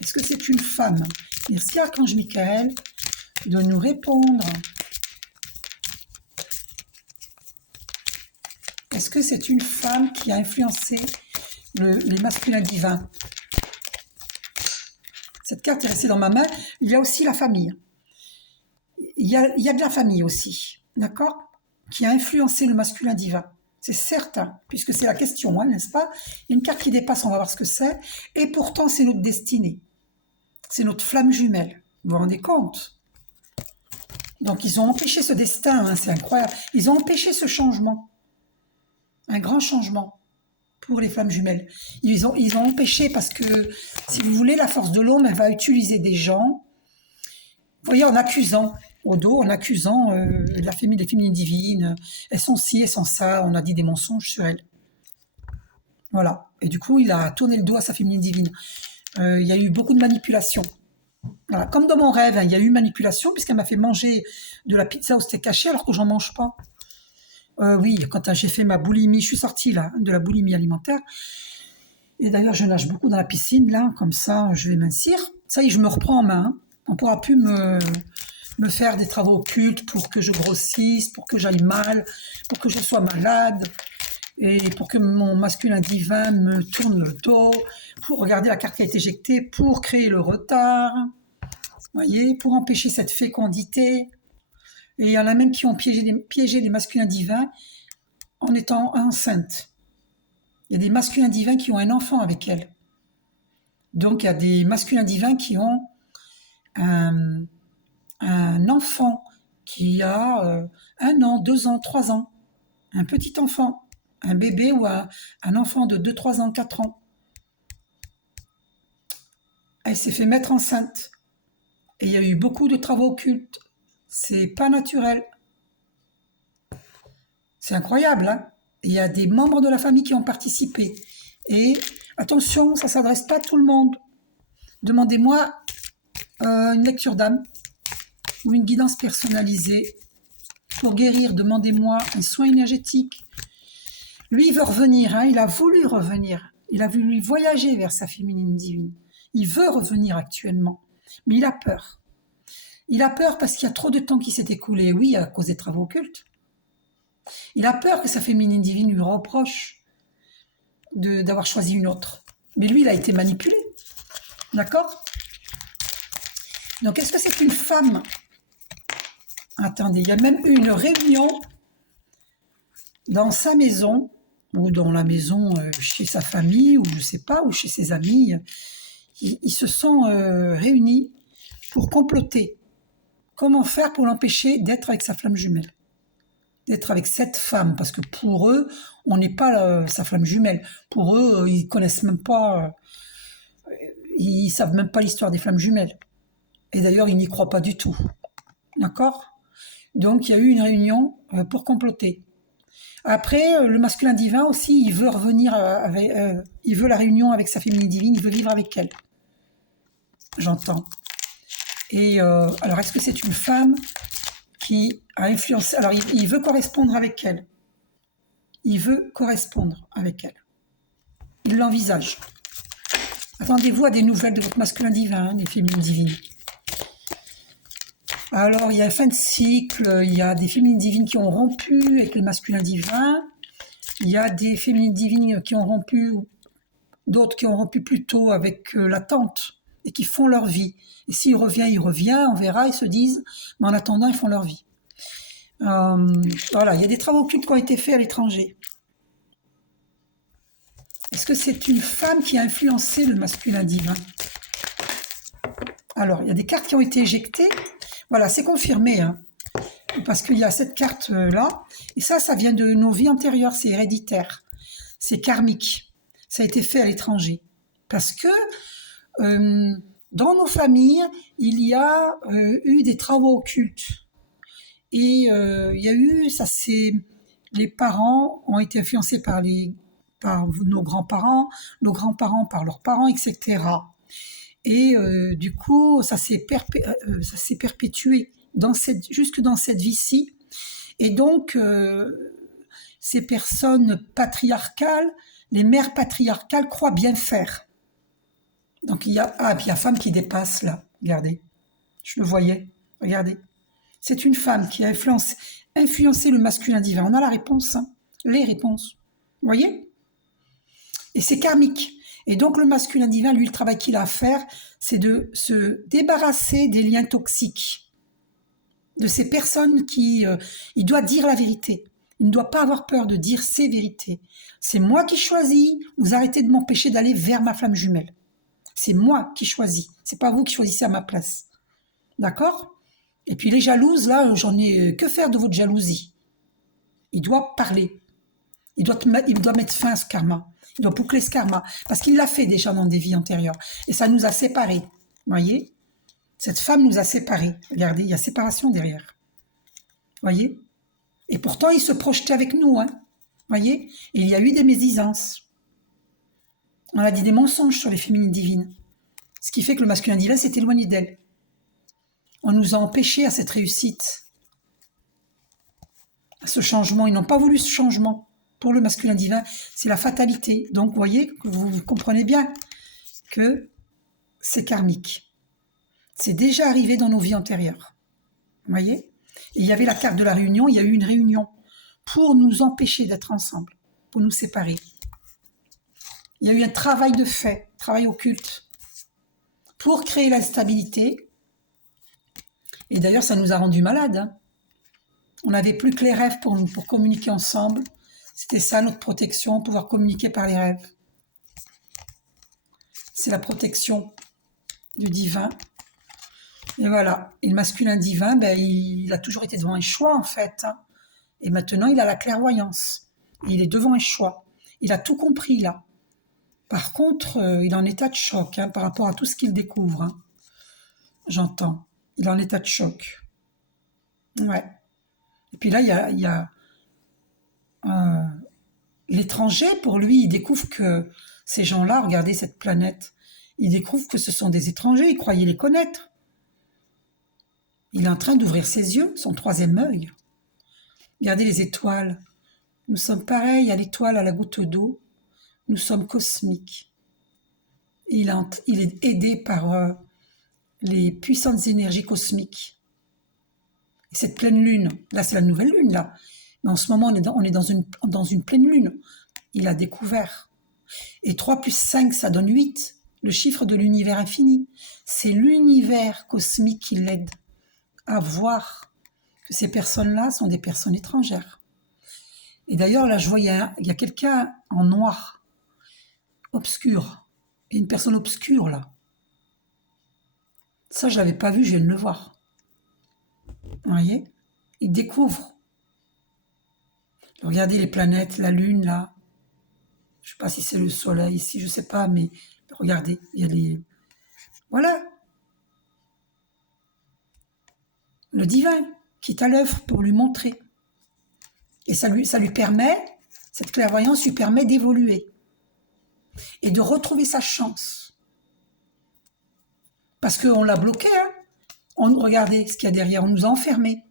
Est-ce que c'est une femme? Merci Archange Michael de nous répondre. Est-ce que c'est une femme qui a influencé les masculins divins? Cette carte est restée dans ma main. Il y a aussi la famille. Il y a de la famille aussi, d'accord? Qui a influencé le masculin divin. C'est certain, puisque c'est la question, hein, n'est-ce pas? Il y a une carte qui dépasse, on va voir ce que c'est. Et pourtant, c'est notre destinée. C'est notre flamme jumelle. Vous vous rendez compte? Donc, ils ont empêché ce destin, hein, c'est incroyable. Ils ont empêché ce changement. Un grand changement pour les flammes jumelles. Ils ont empêché parce que, si vous voulez, la force de l'homme, elle va utiliser des gens, vous voyez, en accusant, au dos, en accusant les féminines divines, elles sont ci, elles sont ça, on a dit des mensonges sur elles. Voilà. Et du coup, il a tourné le dos à sa féminine divine. Il y a eu beaucoup de manipulation. Voilà. Comme dans mon rêve, hein, il y a eu manipulation puisqu'elle m'a fait manger de la pizza au steak haché alors que j'en mange pas. Oui, quand j'ai fait ma boulimie, je suis sortie là de la boulimie alimentaire. Et d'ailleurs, je nage beaucoup dans la piscine là, comme ça, je vais mincir. Ça y est, je me reprends en main. Hein. On pourra plus me faire des travaux occultes pour que je grossisse, pour que j'aille mal, pour que je sois malade. Et pour que mon masculin divin me tourne le dos, pour regarder la carte qui a été éjectée, pour créer le retard. voyez, pour empêcher cette fécondité. Et il y en a même qui ont piégé les masculins divins en étant enceintes. Il y a des masculins divins qui ont un enfant avec elles. Donc il y a des masculins divins qui ont un enfant qui a 1 an, 2 ans, 3 ans, un petit enfant, un bébé ou un enfant de 2, 3 ans, 4 ans. Elle s'est fait mettre enceinte. Et il y a eu beaucoup de travaux occultes. C'est pas naturel. C'est incroyable, hein? Il y a des membres de la famille qui ont participé. Et attention, ça ne s'adresse pas à tout le monde. Demandez-moi une lecture d'âme ou une guidance personnalisée pour guérir. Demandez-moi un soin énergétique. Lui, il veut revenir, hein? Il a voulu revenir. Il a voulu voyager vers sa féminine divine. Il veut revenir actuellement, mais il a peur. Il a peur parce qu'il y a trop de temps qui s'est écoulé, oui, à cause des travaux occultes. Il a peur que sa féminine divine lui reproche d'avoir choisi une autre. Mais lui, il a été manipulé. D'accord? Donc, est-ce que c'est une femme? Attendez, il y a même eu une réunion dans sa maison, ou dans la maison chez sa famille, ou je ne sais pas, ou chez ses amis. Ils se sont réunis pour comploter. Comment faire pour l'empêcher d'être avec sa flamme jumelle? D'être avec cette femme, parce que pour eux, on n'est pas sa flamme jumelle. Pour eux, ils connaissent même pas, ils savent même pas l'histoire des flammes jumelles. Et d'ailleurs, ils n'y croient pas du tout. D'accord? Donc, il y a eu une réunion pour comploter. Après, le masculin divin aussi, il veut revenir il veut la réunion avec sa féminine divine, il veut vivre avec elle. J'entends. Et alors, est-ce que c'est une femme qui a influencé? Alors, il veut correspondre avec elle. Il veut correspondre avec elle. Il l'envisage. Attendez-vous à des nouvelles de votre masculin divin, hein, des féminines divines. Alors, il y a fin de cycle, il y a des féminines divines qui ont rompu avec le masculin divin. Il y a des féminines divines qui ont rompu, d'autres qui ont rompu plus tôt avec la tante et qui font leur vie. Et s'il revient, on verra, ils se disent, mais en attendant, ils font leur vie. Voilà, il y a des travaux occultes qui ont été faits à l'étranger. Est-ce que c'est une femme qui a influencé le masculin divin? Alors, il y a des cartes qui ont été éjectées. Voilà, c'est confirmé, hein, parce qu'il y a cette carte-là. Et ça vient de nos vies antérieures, c'est héréditaire. C'est karmique. Ça a été fait à l'étranger. Parce que dans nos familles, il y a eu des travaux occultes. Et il y a eu, les parents ont été influencés par nos grands-parents par leurs parents, etc. Et du coup, ça s'est perpétué jusque dans cette vie-ci. Et donc, ces personnes patriarcales, les mères patriarcales croient bien faire. Donc, il y a femme qui dépasse là, regardez. Je le voyais, regardez. C'est une femme qui a influencé le masculin divin. On a la réponse, hein, les réponses. Vous voyez? Et c'est karmique. Et donc, le masculin divin, lui, le travail qu'il a à faire, c'est de se débarrasser des liens toxiques, de ces personnes il doit dire la vérité. Il ne doit pas avoir peur de dire ses vérités. C'est moi qui choisis, vous arrêtez de m'empêcher d'aller vers ma flamme jumelle. C'est moi qui choisis, c'est pas vous qui choisissez à ma place. D'accord? Et puis les jalouses, là, j'en ai que faire de votre jalousie. Il doit parler. Il doit mettre fin à ce karma. Il doit boucler ce karma. Parce qu'il l'a fait déjà dans des vies antérieures. Et ça nous a séparés. Vous voyez? Cette femme nous a séparés. Regardez, il y a séparation derrière. Vous voyez? Et pourtant, il se projetait avec nous. Hein. Vous voyez? Et il y a eu des médisances. On a dit des mensonges sur les féminines divines. Ce qui fait que le masculin divin s'est éloigné d'elle. On nous a empêchés à cette réussite. À ce changement. Ils n'ont pas voulu ce changement. Pour le masculin divin, c'est la fatalité. Donc, vous voyez, vous comprenez bien que c'est karmique. C'est déjà arrivé dans nos vies antérieures. Vous voyez? Et il y avait la carte de la réunion, il y a eu une réunion pour nous empêcher d'être ensemble, pour nous séparer. Il y a eu un travail de fait, travail occulte, pour créer la stabilité Et d'ailleurs, ça nous a rendus malades, hein. On n'avait plus que les rêves pour communiquer ensemble. C'était ça notre protection, pouvoir communiquer par les rêves. C'est la protection du divin. Et voilà. Et le masculin divin, ben, il a toujours été devant un choix, en fait, hein. Et maintenant, il a la clairvoyance. Et il est devant un choix. Il a tout compris, là. Par contre, il est en état de choc, hein, par rapport à tout ce qu'il découvre, hein. J'entends. Il est en état de choc. Ouais. Et puis là, il y a l'étranger, pour lui, il découvre que ces gens-là, regardez cette planète, il découvre que ce sont des étrangers, il croyait les connaître. Il est en train d'ouvrir ses yeux, son troisième œil. Regardez les étoiles. Nous sommes pareils à l'étoile à la goutte d'eau. Nous sommes cosmiques. Il est aidé par les puissantes énergies cosmiques. Et cette pleine lune, là c'est la nouvelle lune, là. Mais en ce moment, on est dans une pleine lune. Il a découvert. Et 3 plus 5, ça donne 8. Le chiffre de l'univers infini. C'est l'univers cosmique qui l'aide à voir que ces personnes-là sont des personnes étrangères. Et d'ailleurs, là, je vois, il y a quelqu'un en noir, obscur. Il y a une personne obscure, là. Ça, je ne l'avais pas vu, je viens de le voir. Vous voyez? Il découvre. Regardez les planètes, la Lune, là. Je ne sais pas si c'est le Soleil ici, je ne sais pas, mais regardez, il y a les... Voilà. Le divin qui est à l'œuvre pour lui montrer. Et ça lui permet, cette clairvoyance lui permet d'évoluer et de retrouver sa chance. Parce qu'on l'a bloqué, hein. Regardez ce qu'il y a derrière, on nous a enfermés.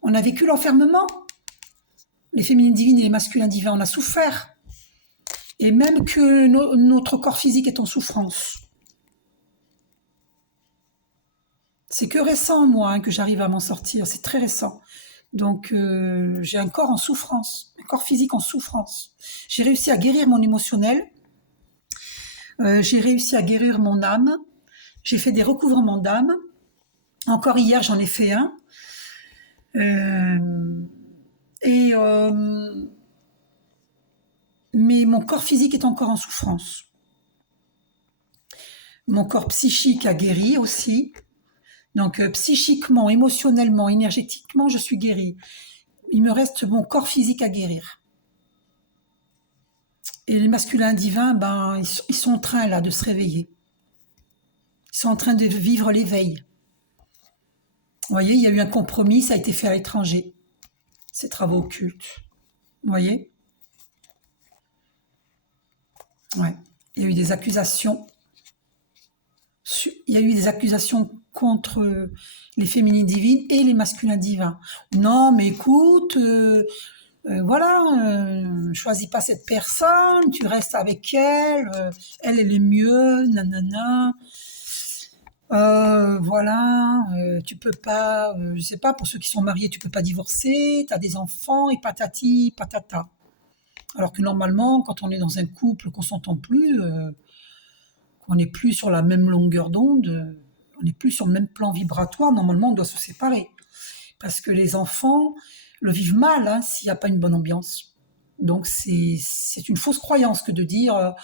On a vécu l'enfermement. Les féminines divines et les masculins divins, on a souffert. Et même que notre corps physique est en souffrance. C'est que récent, moi, hein, que j'arrive à m'en sortir. C'est très récent. Donc, j'ai un corps en souffrance, un corps physique en souffrance. J'ai réussi à guérir mon émotionnel. J'ai réussi à guérir mon âme. J'ai fait des recouvrements d'âme. Encore hier, j'en ai fait un. Mais mon corps physique est encore en souffrance. Mon corps psychique a guéri aussi. Donc, psychiquement, émotionnellement, énergétiquement, je suis guérie. Il me reste mon corps physique à guérir. Et les masculins divins, ben, ils sont en train, là, de se réveiller. Ils sont en train de vivre l'éveil. Vous voyez, il y a eu un compromis, ça a été fait à l'étranger. Ces travaux occultes. Vous voyez? Ouais. Il y a eu des accusations. Il y a eu des accusations contre les féminines divines et les masculins divins. Non, mais écoute, voilà, choisis pas cette personne, tu restes avec elle, elle est mieux, nanana. Voilà, tu peux pas, je sais pas, pour ceux qui sont mariés, tu peux pas divorcer, tu as des enfants et patati, patata. Alors que normalement, quand on est dans un couple, qu'on s'entend plus, qu'on n'est plus sur la même longueur d'onde, on n'est plus sur le même plan vibratoire, normalement on doit se séparer. Parce que les enfants le vivent mal, hein, s'il n'y a pas une bonne ambiance. Donc c'est une fausse croyance que de dire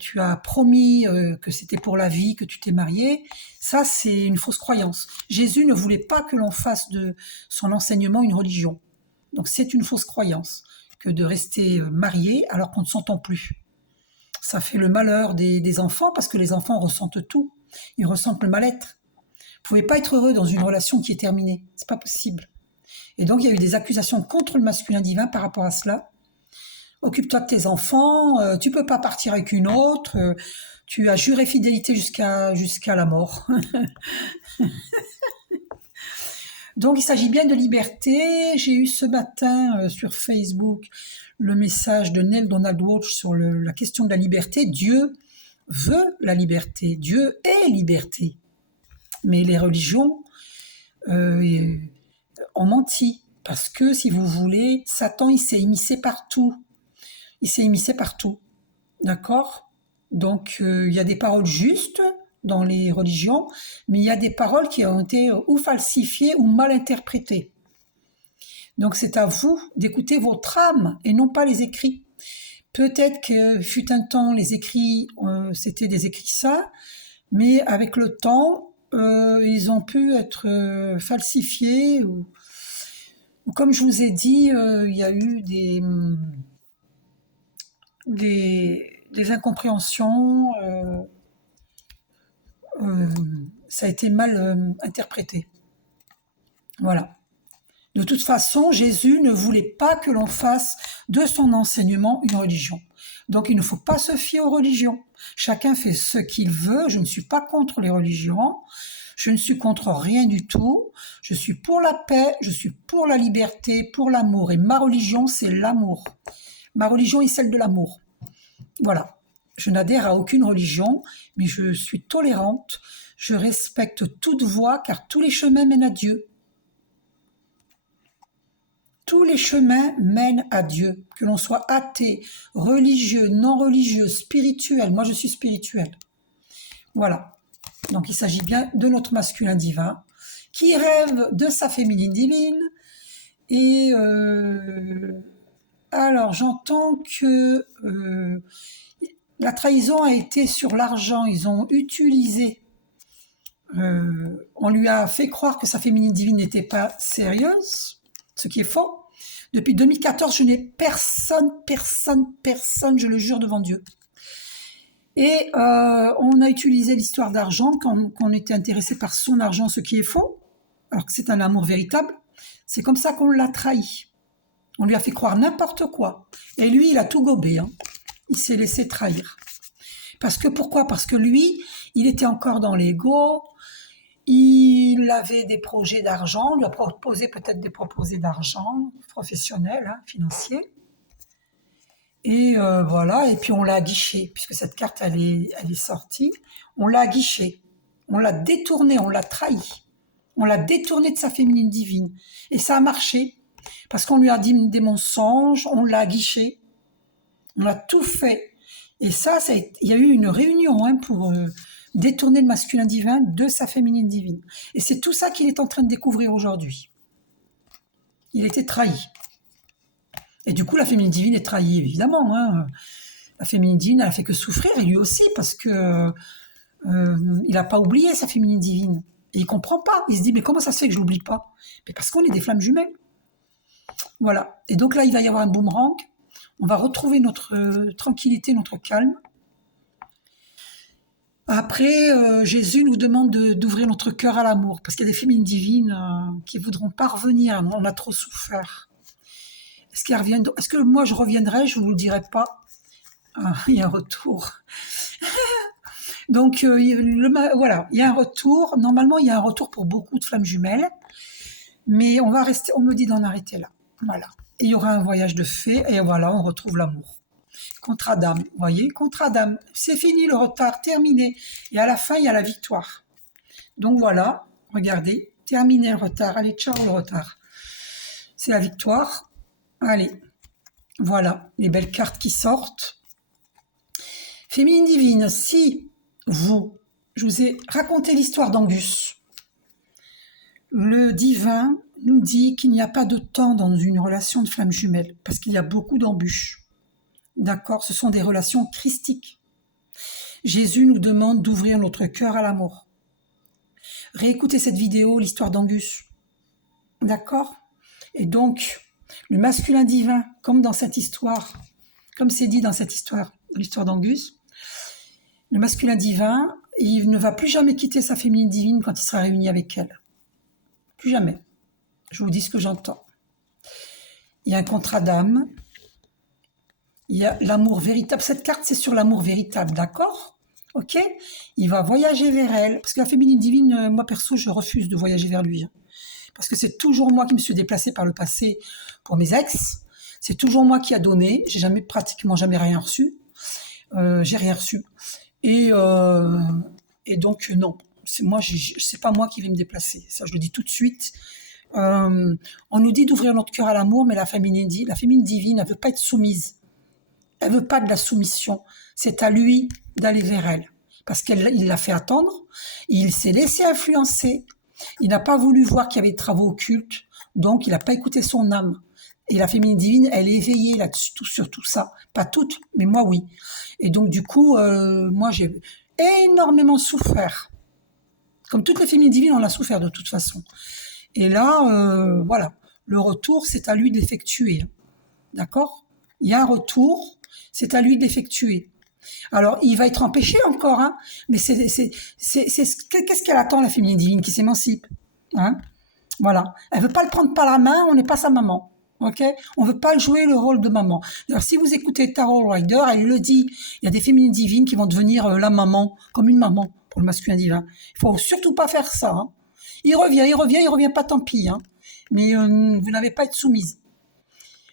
tu as promis que c'était pour la vie, que tu t'es marié. Ça, c'est une fausse croyance. Jésus ne voulait pas que l'on fasse de son enseignement une religion. Donc c'est une fausse croyance que de rester marié alors qu'on ne s'entend plus. Ça fait le malheur des enfants parce que les enfants ressentent tout. Ils ressentent le mal-être. Vous pouvez pas être heureux dans une relation qui est terminée. C'est pas possible. Et donc, il y a eu des accusations contre le masculin divin par rapport à cela. Occupe-toi de tes enfants, tu peux pas partir avec une autre, tu as juré fidélité jusqu'à la mort. Donc, il s'agit bien de liberté. J'ai eu ce matin sur Facebook le message de Neil Donald Walsh sur la question de la liberté. Dieu veut la liberté. Dieu est liberté. Mais les religions ont menti. Parce que, si vous voulez, Satan, il s'est immiscé partout. Il s'est immiscé partout. D'accord? Donc, il y a des paroles justes dans les religions, mais il y a des paroles qui ont été ou falsifiées ou mal interprétées. Donc c'est à vous d'écouter votre âme et non pas les écrits. Peut-être que fut un temps, les écrits, c'était des écrits saints, mais avec le temps, ils ont pu être falsifiés. Ou comme je vous ai dit, il y a eu des incompréhensions. Ça a été mal interprété. Voilà. De toute façon, Jésus ne voulait pas que l'on fasse de son enseignement une religion. Donc il ne faut pas se fier aux religions. Chacun fait ce qu'il veut. Je ne suis pas contre les religions. Je ne suis contre rien du tout. Je suis pour la paix, je suis pour la liberté, pour l'amour. Et ma religion, c'est l'amour. Ma religion est celle de l'amour. Voilà. Je n'adhère à aucune religion, mais je suis tolérante. Je respecte toute voie, car tous les chemins mènent à Dieu. Tous les chemins mènent à Dieu, que l'on soit athée, religieux, non religieux, spirituel. Moi, je suis spirituel. Voilà. Donc, il s'agit bien de notre masculin divin qui rêve de sa féminine divine. Et alors, j'entends que la trahison a été sur l'argent. Ils ont utilisé. On lui a fait croire que sa féminine divine n'était pas sérieuse, ce qui est faux. Depuis 2014, je n'ai personne, je le jure devant Dieu. Et on a utilisé l'histoire d'argent quand on était intéressé par son argent, ce qui est faux, alors que c'est un amour véritable. C'est comme ça qu'on l'a trahi. On lui a fait croire n'importe quoi. Et lui, il a tout gobé. Hein. Il s'est laissé trahir. Pourquoi ? Parce que lui, il était encore dans l'ego. Il avait des projets d'argent, on lui a proposé peut-être des proposés d'argent professionnels, hein, financiers. Et voilà, et puis on l'a aguiché, puisque cette carte, elle est sortie. On l'a aguiché, on l'a détourné, on l'a trahi. On l'a détourné de sa féminine divine. Et ça a marché, parce qu'on lui a dit des mensonges, on l'a aguiché. On a tout fait. Et ça il y a eu une réunion hein, pour... détourner le masculin divin de sa féminine divine. Et c'est tout ça qu'il est en train de découvrir aujourd'hui. Il était trahi. Et du coup, la féminine divine est trahie, évidemment. Hein. La féminine divine, elle a fait que souffrir, et lui aussi, parce que il n'a pas oublié sa féminine divine. Et il comprend pas. Il se dit, mais comment ça se fait que je l'oublie pas ? Mais parce qu'on est des flammes jumelles. Voilà. Et donc là, il va y avoir un boomerang. On va retrouver notre tranquillité, notre calme. Après, Jésus nous demande d'ouvrir notre cœur à l'amour, parce qu'il y a des féminines divines qui ne voudront pas revenir, on a trop souffert. Est-ce que moi je reviendrai? Je ne vous le dirai pas. Il y a un retour. Donc voilà, il y a un retour. Normalement, il y a un retour pour beaucoup de flammes jumelles, mais on me dit d'en arrêter là. Voilà. Et il y aura un voyage de fées, et voilà, on retrouve l'amour. Contre Adam, vous voyez, contre Adam, c'est fini le retard, terminé. Et à la fin, il y a la victoire. Donc voilà, regardez, terminé le retard. Allez, ciao le retard. C'est la victoire. Allez, voilà, les belles cartes qui sortent. Féminine divine, si je vous ai raconté l'histoire d'Angus, le divin nous dit qu'il n'y a pas de temps dans une relation de flamme jumelle, parce qu'il y a beaucoup d'embûches. D'accord, ce sont des relations christiques. Jésus nous demande d'ouvrir notre cœur à l'amour. Réécoutez cette vidéo, l'histoire d'Angus. D'accord ? Et donc, le masculin divin, comme dans cette histoire, comme c'est dit dans cette histoire, l'histoire d'Angus, le masculin divin, il ne va plus jamais quitter sa féminine divine quand il sera réuni avec elle. Plus jamais. Je vous dis ce que j'entends. Il y a un contrat d'âme. Il y a l'amour véritable. Cette carte, c'est sur l'amour véritable, d'accord ? Ok ? Il va voyager vers elle. Parce que la féminine divine, moi perso, je refuse de voyager vers lui. Parce que c'est toujours moi qui me suis déplacée par le passé pour mes ex. C'est toujours moi qui a donné. J'ai pratiquement jamais rien reçu. J'ai rien reçu. Et donc, non. C'est pas moi qui vais me déplacer. Ça, je le dis tout de suite. On nous dit d'ouvrir notre cœur à l'amour, mais la féminine divine, elle veut pas être soumise. Elle veut pas de la soumission. C'est à lui d'aller vers elle. parce qu'il l'a fait attendre. Il s'est laissé influencer. Il n'a pas voulu voir qu'il y avait des travaux occultes, donc il n'a pas écouté son âme. Et la féminine divine, elle est éveillée là-dessus, sur tout ça. Pas toutes, mais moi oui. Et donc du coup, moi j'ai énormément souffert. Comme toutes les féminines divines, on l'a souffert de toute façon. Et là, voilà, le retour, c'est à lui de l'effectuer. D'accord? Il y a un retour, c'est à lui de l'effectuer. Alors, il va être empêché encore, hein, mais qu'est-ce qu'elle attend, la féminine divine, qui s'émancipe, hein? Voilà. Elle veut pas le prendre par la main, on n'est pas sa maman. Ok? On veut pas jouer le rôle de maman. D'ailleurs, si vous écoutez Tarot Rider, elle le dit, il y a des féminines divines qui vont devenir la maman, comme une maman pour le masculin divin. Il faut surtout pas faire ça, hein. Il revient pas, tant pis, hein. Mais vous n'avez pas à être soumise.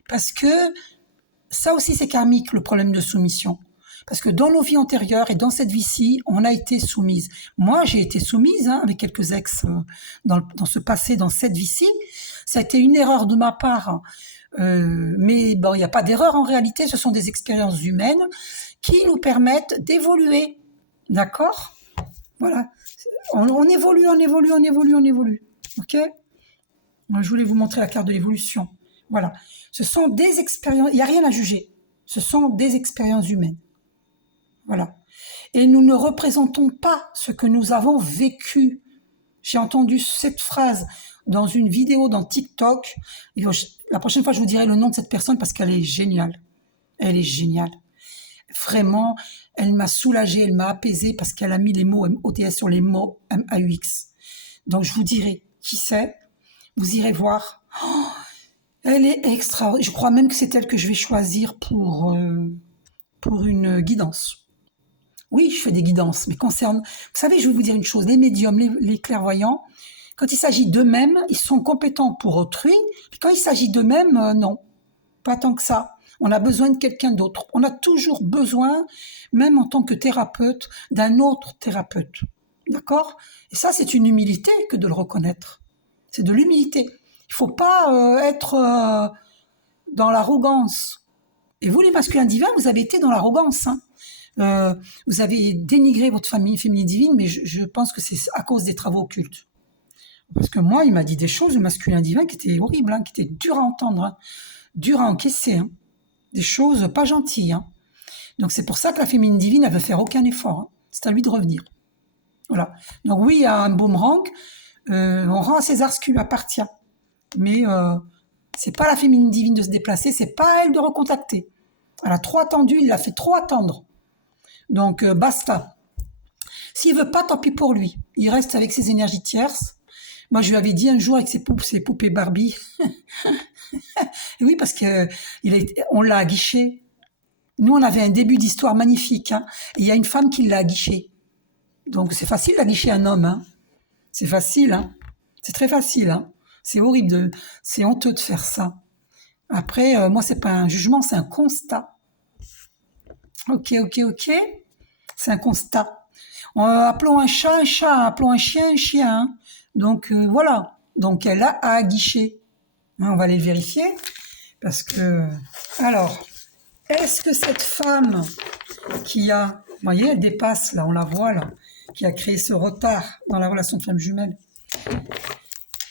Parce que ça aussi, c'est karmique, le problème de soumission. Parce que dans nos vies antérieures et dans cette vie-ci, on a été soumise. Moi, j'ai été soumise, hein, avec quelques ex dans ce passé, dans cette vie-ci. Ça a été une erreur de ma part. Mais bon, il n'y a pas d'erreur en réalité. Ce sont des expériences humaines qui nous permettent d'évoluer. D'accord? Voilà. On évolue. Ok? Je voulais vous montrer la carte de l'évolution. Voilà. Ce sont des expériences. Il n'y a rien à juger. Ce sont des expériences humaines. Voilà. Et nous ne représentons pas ce que nous avons vécu. J'ai entendu cette phrase dans une vidéo dans TikTok. Et la prochaine fois, je vous dirai le nom de cette personne parce qu'elle est géniale. Elle est géniale. Vraiment, elle m'a soulagée, elle m'a apaisée parce qu'elle a mis les mots MOTS sur les mots MAUX. Donc, je vous dirai qui c'est. Vous irez voir. Oh, elle est extraordinaire. Je crois même que c'est elle que je vais choisir pour une guidance. Oui, je fais des guidances, mais concerne... Vous savez, je vais vous dire une chose, les médiums, les clairvoyants, quand il s'agit d'eux-mêmes, ils sont compétents pour autrui, puis quand il s'agit d'eux-mêmes, non, pas tant que ça. On a besoin de quelqu'un d'autre. On a toujours besoin, même en tant que thérapeute, d'un autre thérapeute. D'accord? Et ça, c'est une humilité que de le reconnaître. C'est de l'humilité. Il ne faut pas être dans l'arrogance. Et vous, les masculins divins, vous avez été dans l'arrogance, hein. Vous avez dénigré votre famille féminine divine, mais je pense que c'est à cause des travaux occultes. Parce que moi, il m'a dit des choses, le masculin divin, qui étaient horribles, hein, qui étaient dures à entendre, hein, dures à encaisser, hein, des choses pas gentilles, hein. Donc c'est pour ça que la féminine divine, elle veut faire aucun effort, hein. C'est à lui de revenir. Voilà. Donc oui, il y a un boomerang, on rend à César ce qui lui appartient. Mais c'est pas la féminine divine de se déplacer, c'est pas à elle de recontacter. Elle a trop attendu, il l'a fait trop attendre. Donc, basta. S'il veut pas, tant pis pour lui. Il reste avec ses énergies tierces. Moi, je lui avais dit un jour avec ses poupées Barbie. Et oui, parce que on l'a aguiché. Nous, on avait un début d'histoire magnifique, hein. Et il y a une femme qui l'a aguiché. Donc, c'est facile d'aguicher un homme, hein. C'est facile, hein. C'est très facile, hein. C'est horrible, c'est honteux de faire ça. Après, moi, c'est pas un jugement, c'est un constat. Ok. C'est un constat. Appelons un chat, appelons un chien, hein. Donc voilà. Donc elle a à aguicher. Hein, on va aller le vérifier. Parce que... Alors, est-ce que cette femme qui a... Vous voyez, elle dépasse, là, on la voit, là, qui a créé ce retard dans la relation de femme jumelle.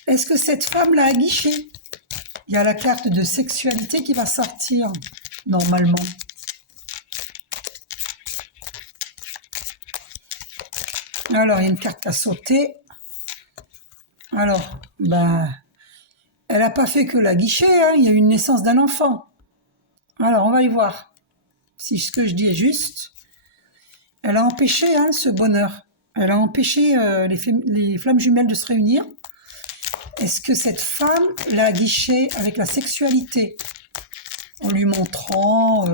Est-ce que cette femme l'a aguiché? Il y a la carte de sexualité qui va sortir, normalement. Alors, il y a une carte à sauter. Alors, elle n'a pas fait que la guichet, hein, il y a eu une naissance d'un enfant. Alors, on va y voir si ce que je dis est juste. Elle a empêché, hein, ce bonheur. Elle a empêché les flammes jumelles de se réunir. Est-ce que cette femme l'a guiché avec la sexualité? En lui montrant...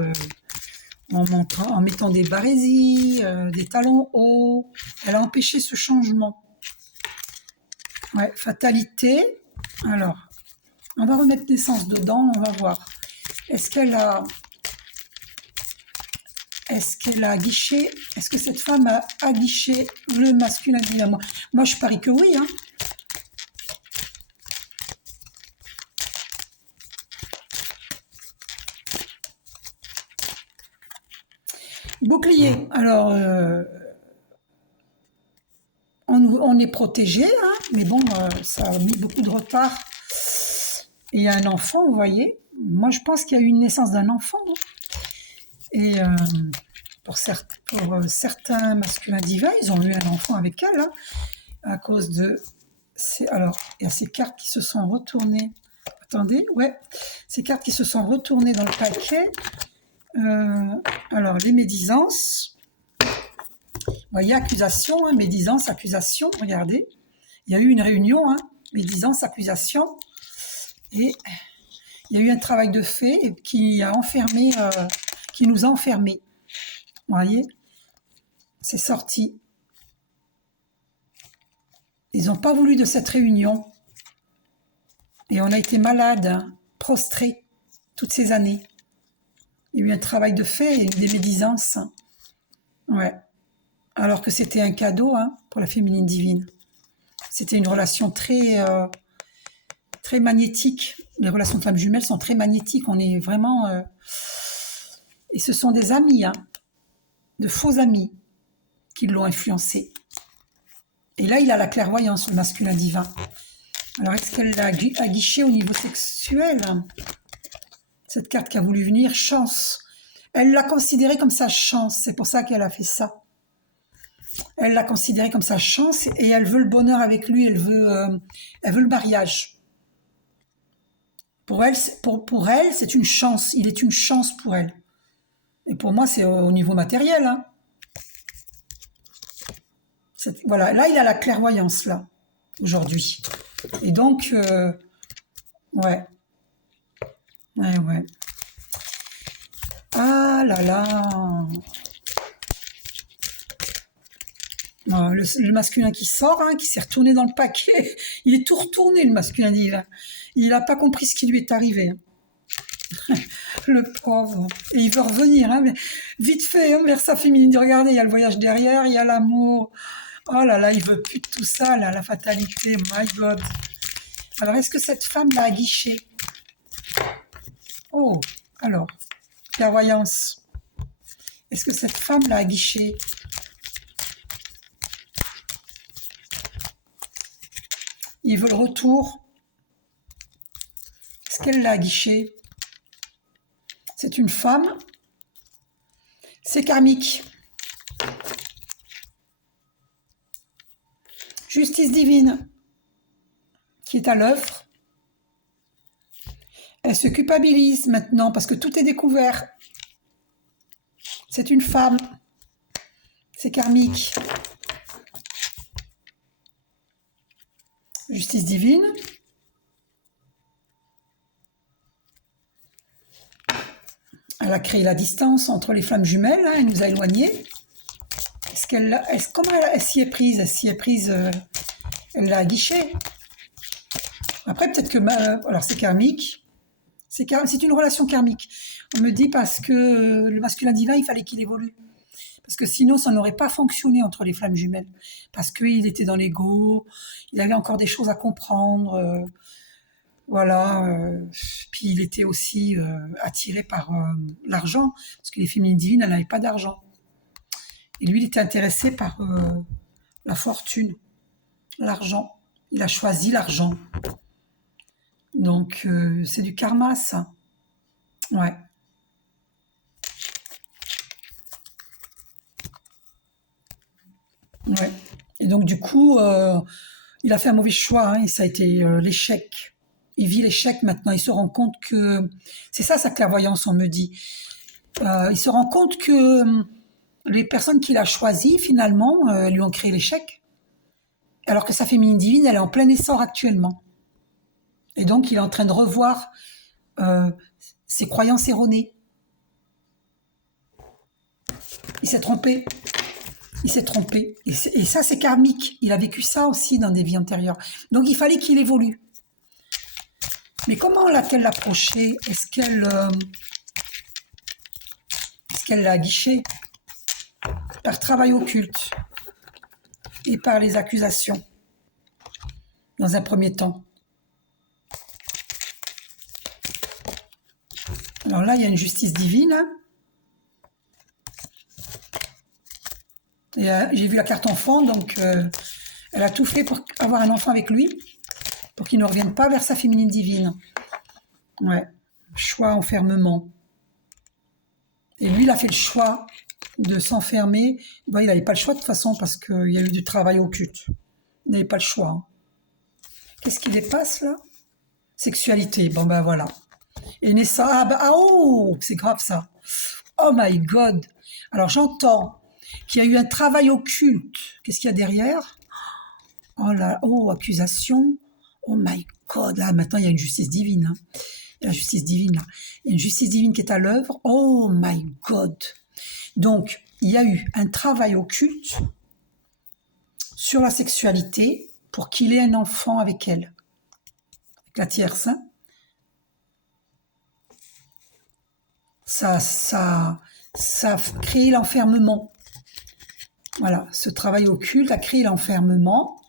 en mettant des barésies, des talons hauts. Elle a empêché ce changement. Ouais, fatalité. Alors, on va remettre naissance dedans, on va voir. Est-ce qu'elle a aguiché? Est-ce que cette femme a aguiché le masculin divin? Moi, je parie que oui, hein. Bouclier. Alors, on est protégé, hein, mais bon, ça a mis beaucoup de retard. Et il y a un enfant, vous voyez. Moi, je pense qu'il y a eu une naissance d'un enfant, hein. Et pour certains masculins divins, ils ont eu un enfant avec elle, hein, à cause de... Alors, il y a ces cartes qui se sont retournées. Attendez, ouais. Ces cartes qui se sont retournées dans le paquet. Alors, les médisances. Vous voyez, accusation, hein, médisance, accusation. Regardez. Il y a eu une réunion, hein, médisance, accusation. Et il y a eu un travail de fait qui a enfermé, qui nous a enfermés. Vous voyez, c'est sorti. Ils n'ont pas voulu de cette réunion. Et on a été malades, hein, prostrés, toutes ces années. Il y a eu un travail de fait et des médisances. Ouais. Alors que c'était un cadeau, hein, pour la féminine divine. C'était une relation très, très magnétique. Les relations de femmes jumelles sont très magnétiques. On est vraiment... Et ce sont des amis, hein, de faux amis, qui l'ont influencé. Et là, il a la clairvoyance, le masculin divin. Alors, est-ce qu'elle l'a aguiché au niveau sexuel? Cette carte qui a voulu venir, chance. Elle l'a considéré comme sa chance. C'est pour ça qu'elle a fait ça. Elle l'a considéré comme sa chance et elle veut le bonheur avec lui. Elle veut le mariage. Pour elle, c'est une chance. Il est une chance pour elle. Et pour moi, c'est au niveau matériel, hein. Voilà, là, il a la clairvoyance, là, aujourd'hui. Et donc, ouais. Ouais. Ah là là. Le masculin qui sort, hein, qui s'est retourné dans le paquet. Il est tout retourné, le masculin divin. Il n'a pas compris ce qui lui est arrivé, hein. Le pauvre. Et il veut revenir, hein, mais vite fait, hein, vers sa féminine. Regardez, il y a le voyage derrière, il y a l'amour. Oh là là, il veut plus de tout ça, là, la fatalité, my God. Alors, est-ce que cette femme l'a aguiché? Oh, alors, clairvoyance. Est-ce que cette femme l'a aguiché? Il veut le retour. Est-ce qu'elle l'a aguiché? C'est une femme. C'est karmique. Justice divine qui est à l'œuvre. Elle se culpabilise maintenant parce que tout est découvert. C'est une femme. C'est karmique. Justice divine. Elle a créé la distance entre les flammes jumelles, hein, elle nous a éloignés. Comment elle s'y est prise? Elle s'y est prise, elle l'a aguiché. Après, peut-être que... alors, c'est karmique. C'est une relation karmique. On me dit parce que le masculin divin, il fallait qu'il évolue. Parce que sinon, ça n'aurait pas fonctionné entre les flammes jumelles. Parce qu'il était dans l'ego, il avait encore des choses à comprendre. Voilà. Puis il était aussi attiré par l'argent. Parce que les féminines divines, elles n'avaient pas d'argent. Et lui, il était intéressé par la fortune, l'argent. Il a choisi l'argent. Donc, c'est du karma, ça. Ouais. Ouais. Et donc, du coup, il a fait un mauvais choix, hein, et ça a été l'échec. Il vit l'échec maintenant. Il se rend compte que... C'est ça, sa clairvoyance, on me dit. Il se rend compte que les personnes qu'il a choisies, finalement, lui ont créé l'échec. Alors que sa féminine divine, elle est en plein essor actuellement. Et donc, il est en train de revoir ses croyances erronées. Il s'est trompé. Il s'est trompé. Et ça, c'est karmique. Il a vécu ça aussi dans des vies antérieures. Donc, il fallait qu'il évolue. Mais comment l'a-t-elle approché? Est-ce qu'elle l'a aguiché? Par travail occulte et par les accusations, dans un premier temps. Alors là, il y a une justice divine. Et j'ai vu la carte enfant, donc Elle a tout fait pour avoir un enfant avec lui, pour qu'il ne revienne pas vers sa féminine divine. Ouais. Choix, enfermement. Et lui, il a fait le choix de s'enfermer. Bon, il n'avait pas le choix de toute façon parce qu'il y a eu du travail occulte. Il n'avait pas le choix. Hein. Qu'est-ce qui dépasse là? Sexualité. Bon ben voilà. Et naissance. Ah, bah, ah, oh, c'est grave ça. Oh my God. Alors j'entends qu'il y a eu un travail occulte. Qu'est-ce qu'il y a derrière? Oh là, oh, accusation. Oh my God. Là, maintenant, il y a une justice divine. Hein. La justice divine, là. Il y a une justice divine qui est à l'œuvre. Oh my God. Donc, il y a eu un travail occulte sur la sexualité pour qu'il ait un enfant avec elle, avec la tierce. Hein. Ça a créé l'enfermement. Voilà, ce travail occulte a créé l'enfermement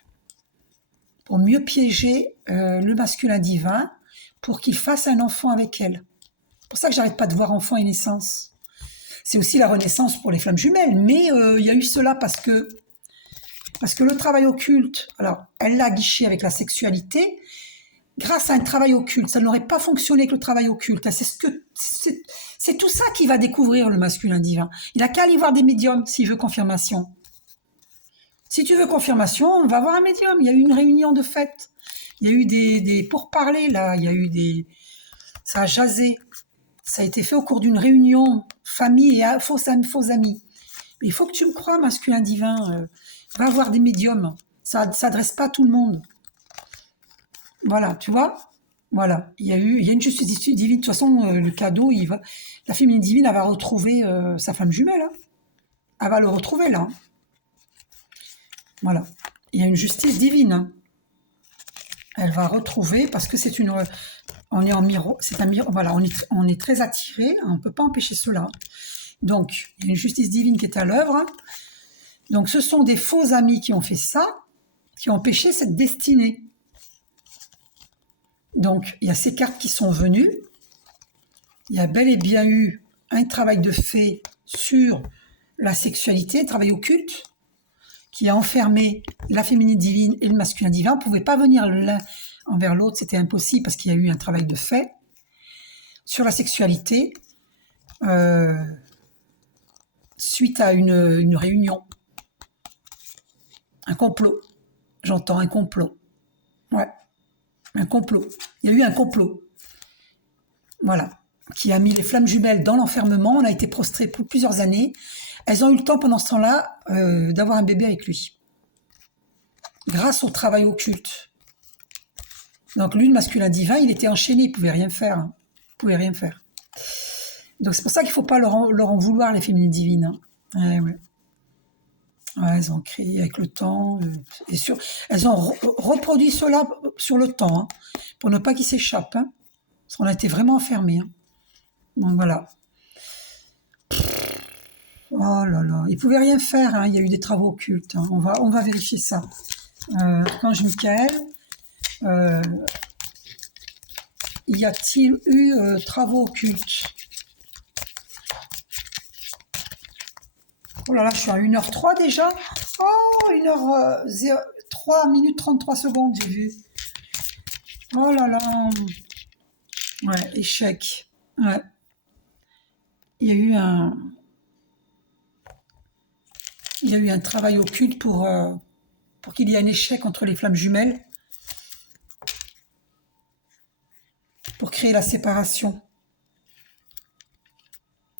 pour mieux piéger le masculin divin pour qu'il fasse un enfant avec elle. C'est pour ça que j'arrête pas de voir enfant et naissance. C'est aussi la renaissance pour les flammes jumelles, mais il y a eu cela parce que le travail occulte, alors elle l'a guiché avec la sexualité, grâce à un travail occulte, ça n'aurait pas fonctionné avec le travail occulte. C'est tout ça qui va découvrir le masculin divin. Il n'a qu'à aller voir des médiums s'il veut confirmation. Si tu veux confirmation, on va voir un médium. Il y a eu une réunion de fête. Il y a eu des pourparlers là. Il y a eu ça a jasé. Ça a été fait au cours d'une réunion famille et faux amis. Mais il faut que tu me crois, masculin divin. Va voir des médiums. Ça ne s'adresse pas à tout le monde. Voilà, tu vois. Voilà, il y a une justice divine. De toute façon, le cadeau, la féminine divine, elle va retrouver sa femme jumelle. Hein. Elle va le retrouver là. Hein. Voilà, il y a une justice divine. Hein. Elle va retrouver parce que on est en miroir, c'est un miroir. Voilà, on est très attiré. On ne peut pas empêcher cela. Donc, il y a une justice divine qui est à l'œuvre. Hein. Donc, ce sont des faux amis qui ont fait ça, qui ont empêché cette destinée. Donc, il y a ces cartes qui sont venues. Il y a bel et bien eu un travail de fait sur la sexualité, un travail occulte, qui a enfermé la féminine divine et le masculin divin. On ne pouvait pas venir l'un envers l'autre, c'était impossible parce qu'il y a eu un travail de fait sur la sexualité suite à une réunion. Un complot. J'entends un complot. Ouais. Un complot. Il y a eu un complot. Voilà. Qui a mis les flammes jumelles dans l'enfermement. On a été prostrés pour plusieurs années. Elles ont eu le temps pendant ce temps-là d'avoir un bébé avec lui. Grâce au travail occulte. Donc lui, le masculin divin, il était enchaîné. Il ne pouvait rien faire. Hein. Il pouvait rien faire. Donc c'est pour ça qu'il ne faut pas leur en vouloir, les féminines divines. Hein. Ouais. Ouais, elles ont créé avec le temps, elles ont reproduit cela sur le temps, hein, pour ne pas qu'ils s'échappent, hein, parce qu'on a été vraiment enfermés. Hein. Donc voilà. Oh là là, ils ne pouvaient rien faire, hein, il y a eu des travaux occultes. Hein, on va vérifier ça. Archange Michael, y a-t-il eu travaux occultes? Oh là là, je suis à 1h03 déjà. Oh, 1h03 minutes 33 secondes, j'ai vu. Oh là là. Ouais, échec. Ouais. Il y a eu un travail occulte pour qu'il y ait un échec entre les flammes jumelles. Pour créer la séparation.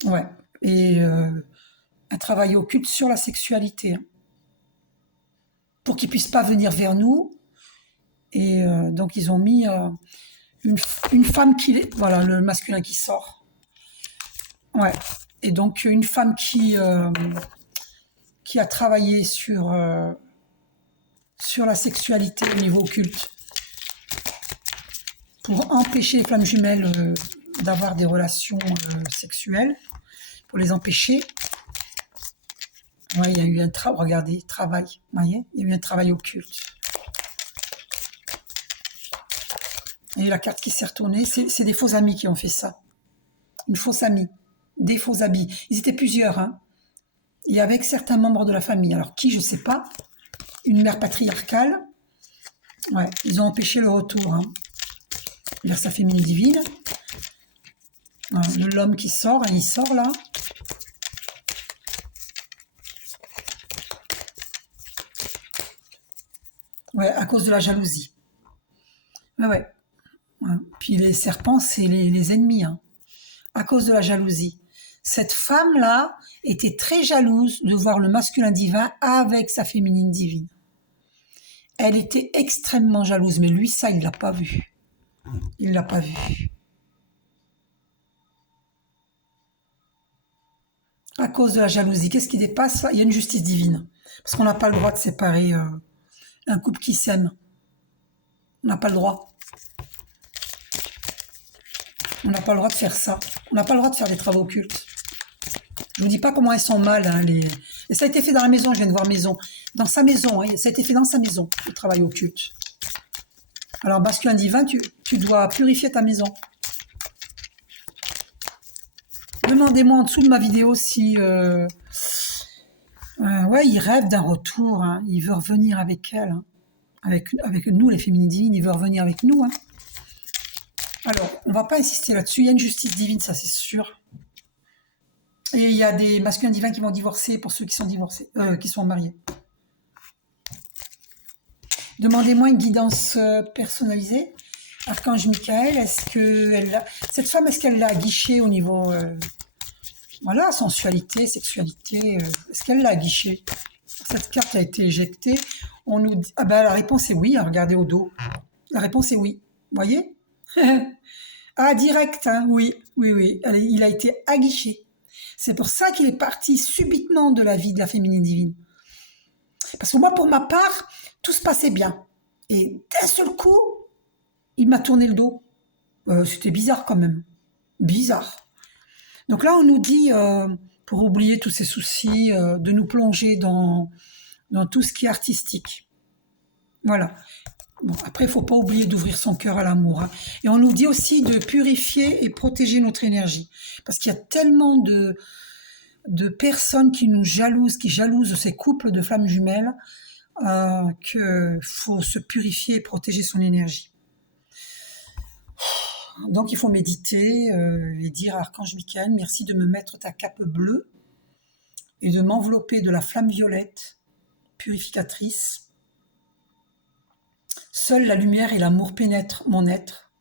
Ouais. Et un travail occulte sur la sexualité. Hein. Pour qu'ils ne puissent pas venir vers nous. Et donc, ils ont mis une femme qui... Voilà, le masculin qui sort. Ouais. Et donc, une femme qui a travaillé sur la sexualité au niveau occulte. Pour empêcher les flammes jumelles d'avoir des relations sexuelles. Pour les empêcher. Ouais, il y a eu un travail. Vous voyez, il y a eu un travail occulte. Et la carte qui s'est retournée, c'est des faux amis qui ont fait ça. Une fausse amie. Des faux amis. Ils étaient plusieurs, hein. Et avec certains membres de la famille. Alors, qui, je ne sais pas. une mère patriarcale. Ouais, ils ont empêché le retour hein, vers sa féminine divine. Voilà, l'homme qui sort, hein, il sort là. Ouais, à cause de la jalousie. Ouais, ouais. Ouais. Puis les serpents, c'est les ennemis, hein, à cause de la jalousie. Cette femme-là était très jalouse de voir le masculin divin avec sa féminine divine. Elle était extrêmement jalouse, mais lui, ça, il l'a pas vu. Il l'a pas vu. À cause de la jalousie, qu'est-ce qui dépasse? Il y a une justice divine. Parce qu'on n'a pas le droit de séparer un couple qui s'aime. On n'a pas le droit. On n'a pas le droit de faire ça. On n'a pas le droit de faire des travaux occultes. Je vous dis pas comment elles sont mal. Hein, Et ça a été fait dans la maison, je viens de voir maison. Dans sa maison, hein, ça a été fait dans sa maison, le travail occulte. Alors, masculin divin, tu dois purifier ta maison. Demandez-moi en dessous de ma vidéo si... ouais, il rêve d'un retour. Hein, il veut revenir avec elle. Hein, avec nous, les féminines divines, il veut revenir avec nous. Hein. Alors, on va pas insister là-dessus. Il y a une justice divine, ça c'est sûr. Et il y a des masculins divins qui vont divorcer pour ceux qui sont divorcés, qui sont mariés. Demandez-moi une guidance personnalisée. Archange Michael, est-ce que cette femme, est-ce qu'elle l'a aguichée au niveau, voilà, sensualité, sexualité, est-ce qu'elle l'a aguichée? Cette carte a été éjectée. On nous dit, ah ben la réponse est oui. Hein, regardez au dos. La réponse est oui. Vous voyez? Ah, direct, hein, oui, oui, oui. Il a été aguiché. C'est pour ça qu'il est parti subitement de la vie de la féminine divine. Parce que moi, pour ma part, tout se passait bien. Et d'un seul coup, il m'a tourné le dos. C'était bizarre quand même. Bizarre. Donc là, on nous dit, pour oublier tous ces soucis, de nous plonger dans tout ce qui est artistique. Voilà. Bon, après, il ne faut pas oublier d'ouvrir son cœur à l'amour. Hein. Et on nous dit aussi de purifier et protéger notre énergie. Parce qu'il y a tellement de personnes qui nous jalousent, qui jalousent ces couples de flammes jumelles, qu'il faut se purifier et protéger son énergie. Donc il faut méditer et dire à Archange Michael, merci de me mettre ta cape bleue et de m'envelopper de la flamme violette, purificatrice. Seule la lumière et l'amour pénètrent mon être.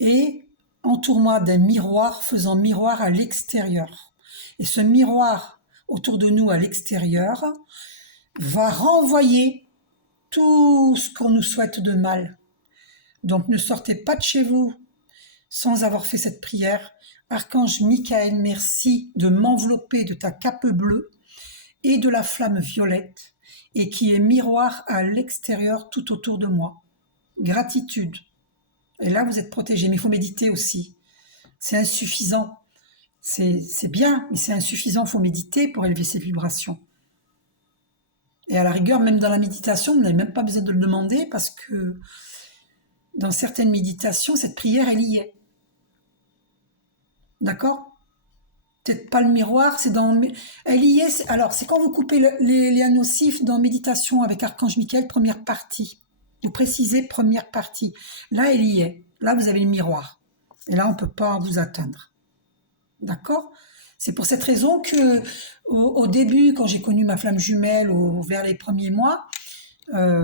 Et entoure-moi d'un miroir faisant miroir à l'extérieur. Et ce miroir autour de nous à l'extérieur va renvoyer tout ce qu'on nous souhaite de mal. Donc ne sortez pas de chez vous sans avoir fait cette prière. Archange Michael, merci de m'envelopper de ta cape bleue et de la flamme violette et qui est miroir à l'extérieur tout autour de moi. Gratitude. Et là, vous êtes protégés, mais il faut méditer aussi. C'est insuffisant. C'est bien, mais c'est insuffisant. Il faut méditer pour élever ses vibrations. Et à la rigueur, même dans la méditation, vous n'avez même pas besoin de le demander parce que dans certaines méditations, cette prière, elle y est. D'accord? Peut-être pas le miroir, c'est dans... Elle y est. Alors, c'est quand vous coupez les liens nocifs dans Méditation avec Archange Michael, première partie. Vous précisez première partie. Là, elle y est. Là, vous avez le miroir. Et là, on ne peut pas vous atteindre. D'accord? C'est pour cette raison que, au début, quand j'ai connu ma flamme jumelle, vers les premiers mois, quand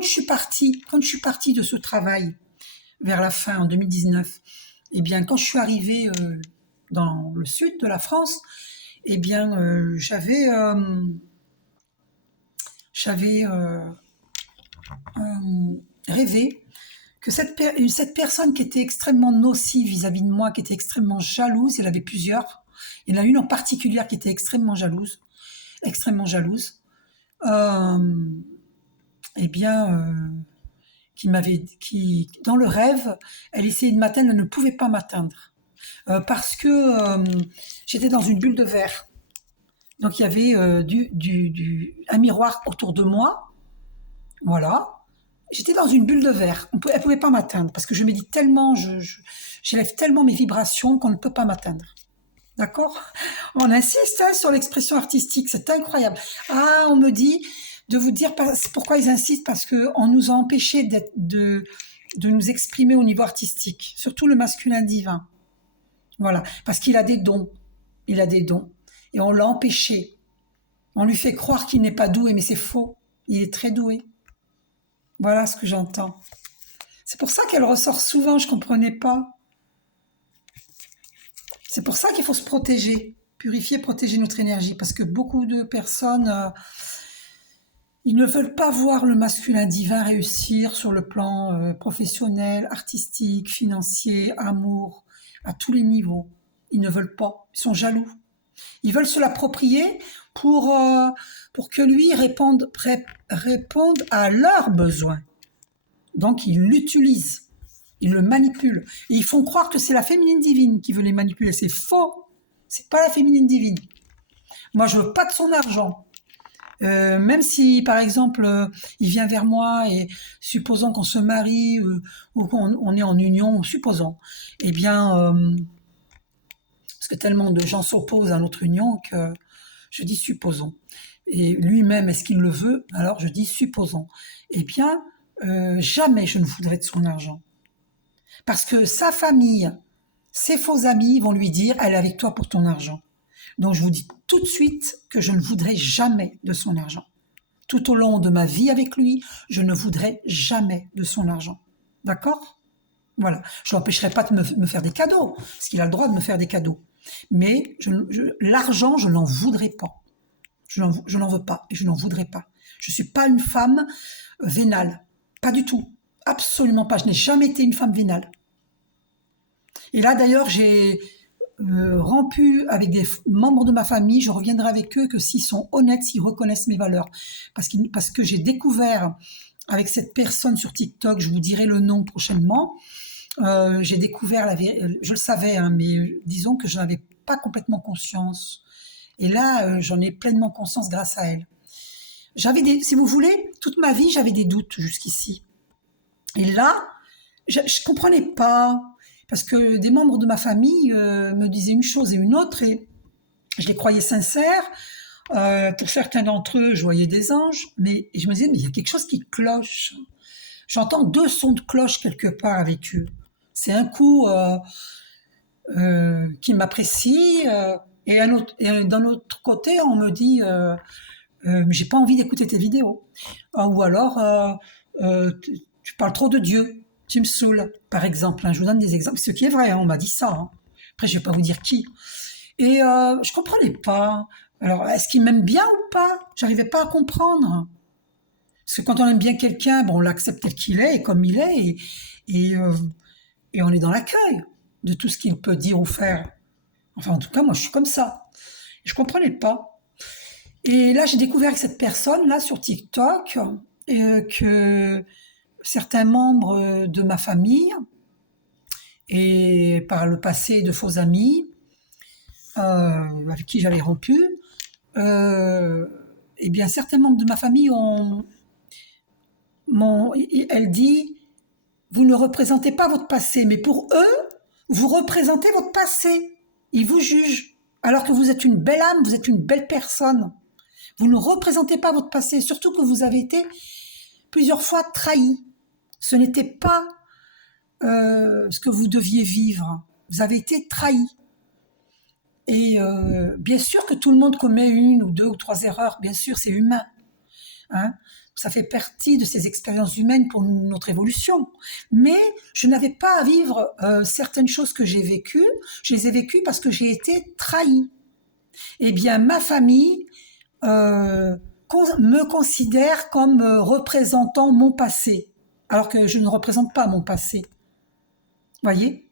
je suis partie de ce travail, vers la fin, en 2019, eh bien, quand je suis arrivée dans le sud de la France, eh bien, j'avais rêvé que cette personne qui était extrêmement nocive vis-à-vis de moi, qui était extrêmement jalouse, il y en avait plusieurs, il y en a une en particulier qui était extrêmement jalouse, eh bien, qui, dans le rêve, elle essayait de m'atteindre, elle ne pouvait pas m'atteindre. Parce que j'étais dans une bulle de verre. Donc il y avait un miroir autour de moi. Voilà. J'étais dans une bulle de verre. Elle ne pouvait pas m'atteindre parce que je médite tellement, j'élève tellement mes vibrations qu'on ne peut pas m'atteindre. D'accord? On insiste hein, sur l'expression artistique, c'est incroyable. Ah, on me dit, de vous dire pourquoi ils insistent, parce qu'on nous a empêchés de nous exprimer au niveau artistique, surtout le masculin divin. Voilà, parce qu'il a des dons, il a des dons, et on l'a empêché. On lui fait croire qu'il n'est pas doué, mais c'est faux, il est très doué. Voilà ce que j'entends. C'est pour ça qu'elle ressort souvent, je ne comprenais pas. C'est pour ça qu'il faut se protéger, purifier, protéger notre énergie, parce que beaucoup de personnes, ils ne veulent pas voir le masculin divin réussir sur le plan professionnel, artistique, financier, amour, à tous les niveaux. Ils ne veulent pas, ils sont jaloux. Ils veulent se l'approprier pour que lui réponde à leurs besoins. Donc ils l'utilisent. Ils le manipulent. Et ils font croire que c'est la féminine divine qui veut les manipuler. C'est faux. C'est pas la féminine divine. Moi, je veux pas de son argent. Même si, par exemple, il vient vers moi et supposons qu'on se marie ou qu'on est en union, supposons, eh bien, parce que tellement de gens s'opposent à notre union que je dis supposons. Et lui-même, est-ce qu'il le veut? Alors je dis supposons. Eh bien, jamais je ne voudrais de son argent. Parce que sa famille, ses faux amis vont lui dire « elle est avec toi pour ton argent ». Donc je vous dis tout de suite que je ne voudrais jamais de son argent. Tout au long de ma vie avec lui, je ne voudrais jamais de son argent. D'accord? Voilà. Je ne l'empêcherai pas de me faire des cadeaux, parce qu'il a le droit de me faire des cadeaux. Mais l'argent, je n'en voudrais pas. Je n'en veux pas et je n'en voudrais pas. Je ne suis pas une femme vénale. Pas du tout. Absolument pas. Je n'ai jamais été une femme vénale. Et là, d'ailleurs, j'ai rompu avec des membres de ma famille. Je reviendrai avec eux que s'ils sont honnêtes, s'ils reconnaissent mes valeurs. Parce que j'ai découvert avec cette personne sur TikTok, je vous dirai le nom prochainement, j'ai découvert, je le savais, hein, mais disons que je n'avais pas complètement conscience. Et là, j'en ai pleinement conscience grâce à elle. Si vous voulez, toute ma vie, j'avais des doutes jusqu'ici. Et là, je ne comprenais pas, parce que des membres de ma famille me disaient une chose et une autre, et je les croyais sincères. Pour certains d'entre eux, je voyais des anges, mais je me disais, mais il y a quelque chose qui cloche. J'entends 2 sons de cloche quelque part avec eux. C'est un coup qui m'apprécie, et d'un autre côté, on me dit j'ai pas envie d'écouter tes vidéos. Ou alors, tu parles trop de Dieu, tu me saoules, par exemple. Hein, je vous donne des exemples, ce qui est vrai, hein, on m'a dit ça. Hein. Après, je vais pas vous dire qui. Et je comprenais pas. Alors, est-ce qu'il m'aime bien ou pas? J'arrivais pas à comprendre. Parce que quand on aime bien quelqu'un, bon, on l'accepte tel qu'il est et comme il est, et on est dans l'accueil de tout ce qu'il peut dire ou faire. Enfin, en tout cas, moi, je suis comme ça. Je comprenais pas. Et là, j'ai découvert avec cette personne, là, sur TikTok, que certains membres de ma famille, et par le passé de faux amis, avec qui j'avais rompu, eh bien, certains membres de ma famille elle dit, vous ne représentez pas votre passé, mais pour eux, vous représentez votre passé. Ils vous jugent, alors que vous êtes une belle âme, vous êtes une belle personne. Vous ne représentez pas votre passé, surtout que vous avez été plusieurs fois trahi. Ce n'était pas ce que vous deviez vivre. Vous avez été trahi. Et bien sûr que tout le monde commet 1 ou 2 ou 3 erreurs, bien sûr, c'est humain. Hein, ça fait partie de ces expériences humaines pour notre évolution. Mais je n'avais pas à vivre certaines choses que j'ai vécues. Je les ai vécues parce que j'ai été trahie. Eh bien, ma famille me considère comme représentant mon passé, alors que je ne représente pas mon passé. Voyez ?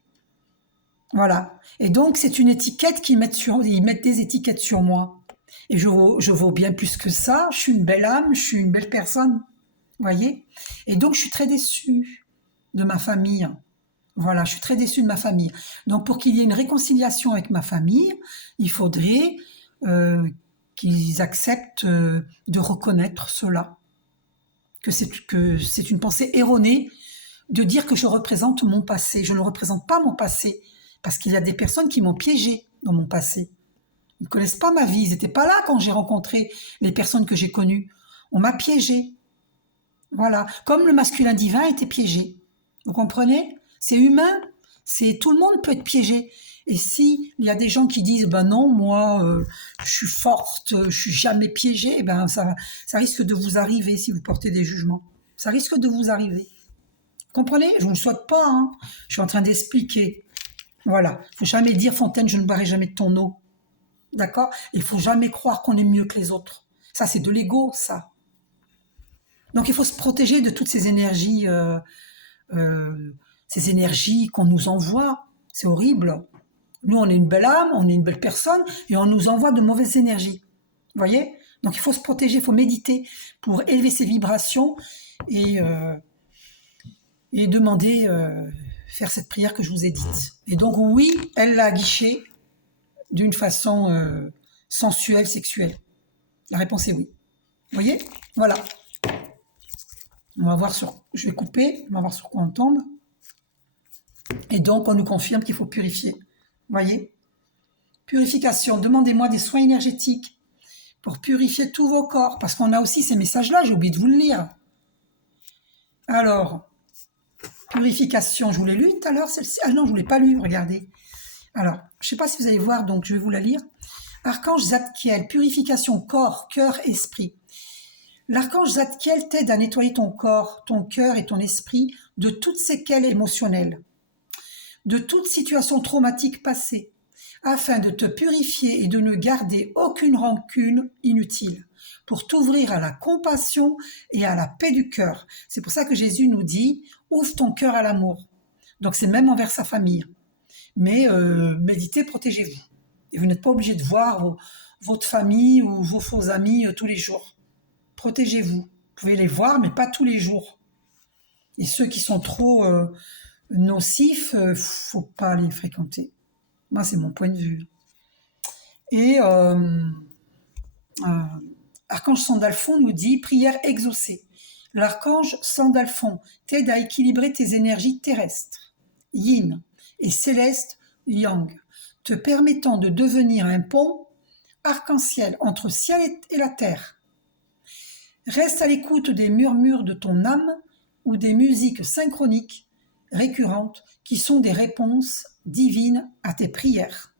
Voilà. Et donc, c'est une étiquette ils mettent des étiquettes sur moi. Et je vaux bien plus que ça. Je suis une belle âme, je suis une belle personne. Voyez ? Et donc, je suis très déçue de ma famille. Voilà, je suis très déçue de ma famille. Donc, pour qu'il y ait une réconciliation avec ma famille, il faudrait qu'ils acceptent de reconnaître cela. Que c'est une pensée erronée de dire que je représente mon passé. Je ne représente pas mon passé. Parce qu'il y a des personnes qui m'ont piégée dans mon passé. Ils ne connaissent pas ma vie. Ils n'étaient pas là quand j'ai rencontré les personnes que j'ai connues. On m'a piégé. Voilà. Comme le masculin divin était piégé. Vous comprenez? C'est humain. Tout le monde peut être piégé. Et si il y a des gens qui disent, ben non, moi, je suis forte, je suis jamais piégée, eh ben ça risque de vous arriver si vous portez des jugements. Ça risque de vous arriver. Vous comprenez? Je vous le souhaite pas, hein. Je suis en train d'expliquer. Voilà. Il faut jamais dire, Fontaine, je ne boirai jamais de ton eau. D'accord? Il faut jamais croire qu'on est mieux que les autres. Ça, c'est de l'ego, ça. Donc, il faut se protéger de toutes ces énergies qu'on nous envoie. C'est horrible. Nous, on est une belle âme, on est une belle personne, et on nous envoie de mauvaises énergies. Vous voyez? Donc, il faut se protéger, il faut méditer pour élever ses vibrations et, euh, et demander, faire cette prière que je vous ai dite. Et donc, oui, elle l'a guiché d'une façon sensuelle, sexuelle. La réponse est oui. Vous voyez? Voilà. On va voir sur... Je vais couper, on va voir sur quoi on tombe. Et donc, on nous confirme qu'il faut purifier. Vous voyez? Purification. Demandez-moi des soins énergétiques pour purifier tous vos corps. Parce qu'on a aussi ces messages-là, j'ai oublié de vous le lire. Alors, purification, je vous l'ai lu tout à l'heure, celle-ci. Ah non, je ne vous l'ai pas lu, regardez. Alors, je ne sais pas si vous allez voir, donc je vais vous la lire. Archange Zadkiel, purification corps, cœur, esprit. L'archange Zadkiel t'aide à nettoyer ton corps, ton cœur et ton esprit de toutes séquelles émotionnelles, de toute situation traumatique passée, afin de te purifier et de ne garder aucune rancune inutile, pour t'ouvrir à la compassion et à la paix du cœur. C'est pour ça que Jésus nous dit « Ouvre ton cœur à l'amour ». Donc c'est même envers sa famille. Mais méditez, protégez-vous. Et vous n'êtes pas obligé de voir votre famille ou vos faux amis tous les jours. Protégez-vous. Vous pouvez les voir, mais pas tous les jours. Et ceux qui sont trop nocifs, faut pas les fréquenter. Moi, c'est mon point de vue. Et Archange Sandalphon nous dit « Prière exaucée ». L'archange Sandalphon t'aide à équilibrer tes énergies terrestres, yin, et célestes, yang, te permettant de devenir un pont arc-en-ciel entre ciel et la terre. Reste à l'écoute des murmures de ton âme ou des musiques synchroniques récurrentes qui sont des réponses divines à tes prières.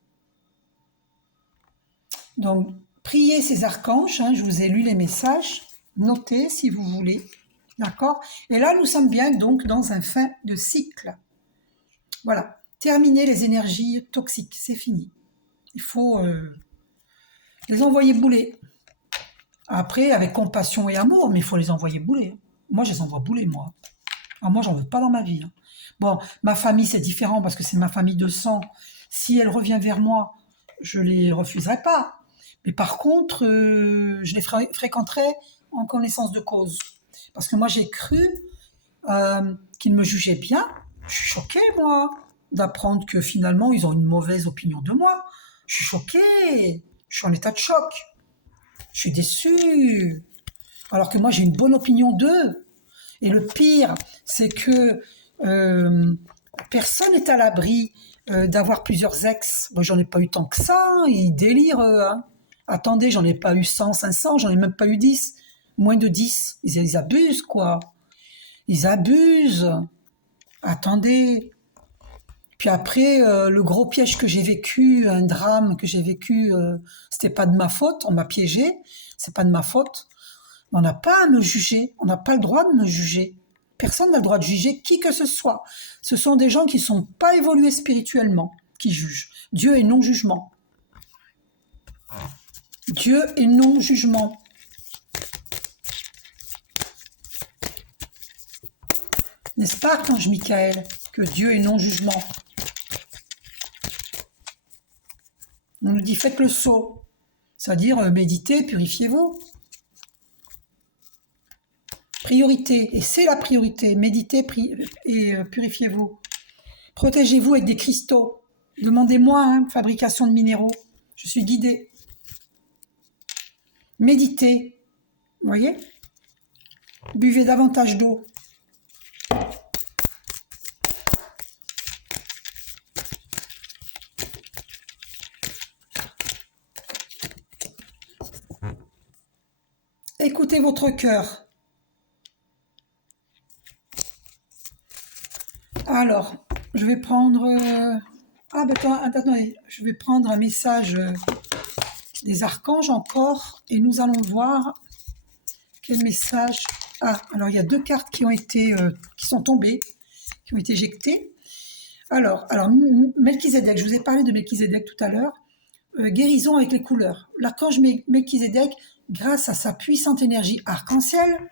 Donc, priez ces archanges, je vous ai lu les messages, notez si vous voulez, d'accord? Et là, nous sommes bien donc dans un fin de cycle. Voilà, terminer les énergies toxiques, c'est fini. Il faut les envoyer bouler. Après, avec compassion et amour, mais il faut les envoyer bouler. Moi, je les envoie bouler, moi. Alors, moi, j'en veux pas dans ma vie. Bon, ma famille, c'est différent parce que c'est ma famille de sang. Si elle revient vers moi, je les refuserai pas. Mais par contre, je les fréquenterai en connaissance de cause. Parce que moi, j'ai cru qu'ils me jugeaient bien. Je suis choquée, moi, d'apprendre que finalement, ils ont une mauvaise opinion de moi. Je suis choquée. Je suis en état de choc. Je suis déçue. Alors que moi, j'ai une bonne opinion d'eux. Et le pire, c'est que personne n'est à l'abri d'avoir plusieurs ex. Moi, j'en ai pas eu tant que ça. Ils délirent, hein. Attendez, j'en ai pas eu 100, 500, j'en ai même pas eu 10. Moins de 10. Ils abusent, quoi. Ils abusent. Attendez. Puis après, le gros piège que j'ai vécu, un drame que j'ai vécu, c'était pas de ma faute. On m'a piégé. C'est pas de ma faute. On n'a pas à me juger. On n'a pas le droit de me juger. Personne n'a le droit de juger qui que ce soit. Ce sont des gens qui ne sont pas évolués spirituellement qui jugent. Dieu est non-jugement. Dieu est non-jugement. N'est-ce pas, Archange Michael, que Dieu est non-jugement? On nous dit faites le saut, c'est-à-dire méditez, purifiez-vous. Priorité, et c'est la priorité, méditez et purifiez-vous. Protégez-vous avec des cristaux. Demandez-moi, fabrication de minéraux. Je suis guidée. Méditez, vous voyez? Buvez davantage d'eau. Écoutez votre cœur. Alors, je vais prendre... Ah, ben attendez, je vais prendre un message des archanges encore et nous allons voir quel message... Ah, alors il y a deux cartes qui ont été, qui sont tombées, qui ont été éjectées. Alors Melchizedek, je vous ai parlé de Melchizedek tout à l'heure. Guérison avec les couleurs. L'archange Melchizedek, grâce à sa puissante énergie arc-en-ciel,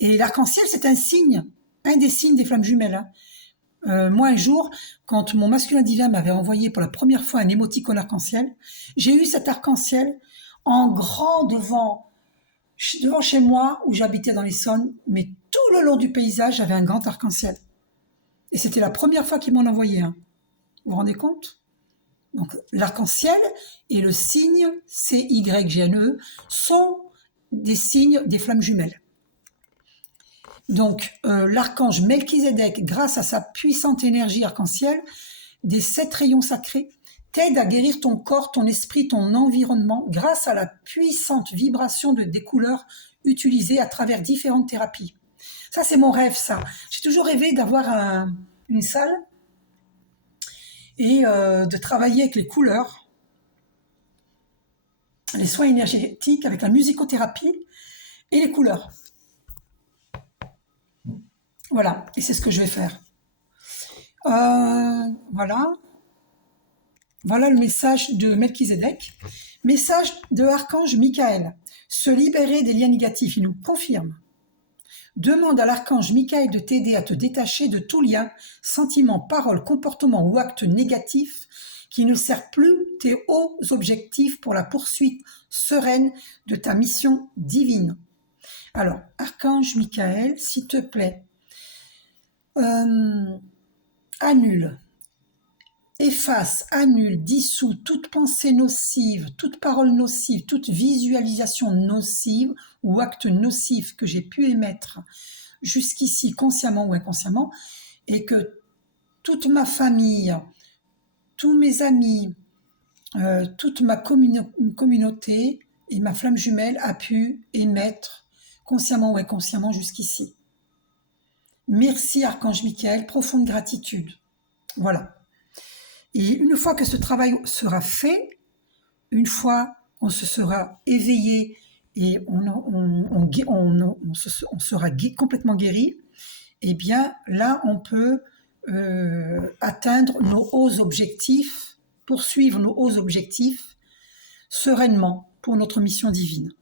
et l'arc-en-ciel c'est un signe, un des signes des flammes jumelles. Hein. Moi un jour, quand mon masculin divin m'avait envoyé pour la première fois un émoticône arc-en-ciel, j'ai eu cet arc-en-ciel en grand devant chez moi où j'habitais dans l'Essonne, mais tout le long du paysage j'avais un grand arc-en-ciel. Et c'était la première fois qu'ils m'en envoyaient un. Vous vous rendez compte? Donc l'arc-en-ciel et le signe CYGNE sont des signes des flammes jumelles. Donc l'archange Melchizedek, grâce à sa puissante énergie arc-en-ciel, des 7 rayons sacrés, t'aide à guérir ton corps, ton esprit, ton environnement, grâce à la puissante vibration des couleurs utilisées à travers différentes thérapies. Ça, c'est mon rêve, ça. J'ai toujours rêvé d'avoir une salle et de travailler avec les couleurs, les soins énergétiques, avec la musicothérapie et les couleurs. Voilà, et c'est ce que je vais faire. Voilà. Voilà le message de Melchizedek. Message de l'archange Michael. Se libérer des liens négatifs, il nous confirme. Demande à l'archange Michael de t'aider à te détacher de tout lien, sentiment, parole, comportement ou acte négatif qui ne sert plus tes hauts objectifs pour la poursuite sereine de ta mission divine. Alors, archange Michael, s'il te plaît, annule, efface, annule, dissout toute pensée nocive, toute parole nocive, toute visualisation nocive ou acte nocif que j'ai pu émettre jusqu'ici, consciemment ou inconsciemment, et que toute ma famille, tous mes amis, toute ma communauté et ma flamme jumelle a pu émettre consciemment ou inconsciemment jusqu'ici. Merci Archange Michael, profonde gratitude. Voilà. Et une fois que ce travail sera fait, une fois qu'on se sera éveillé et on sera complètement guéri, eh bien là on peut atteindre nos hauts objectifs, poursuivre nos hauts objectifs sereinement pour notre mission divine.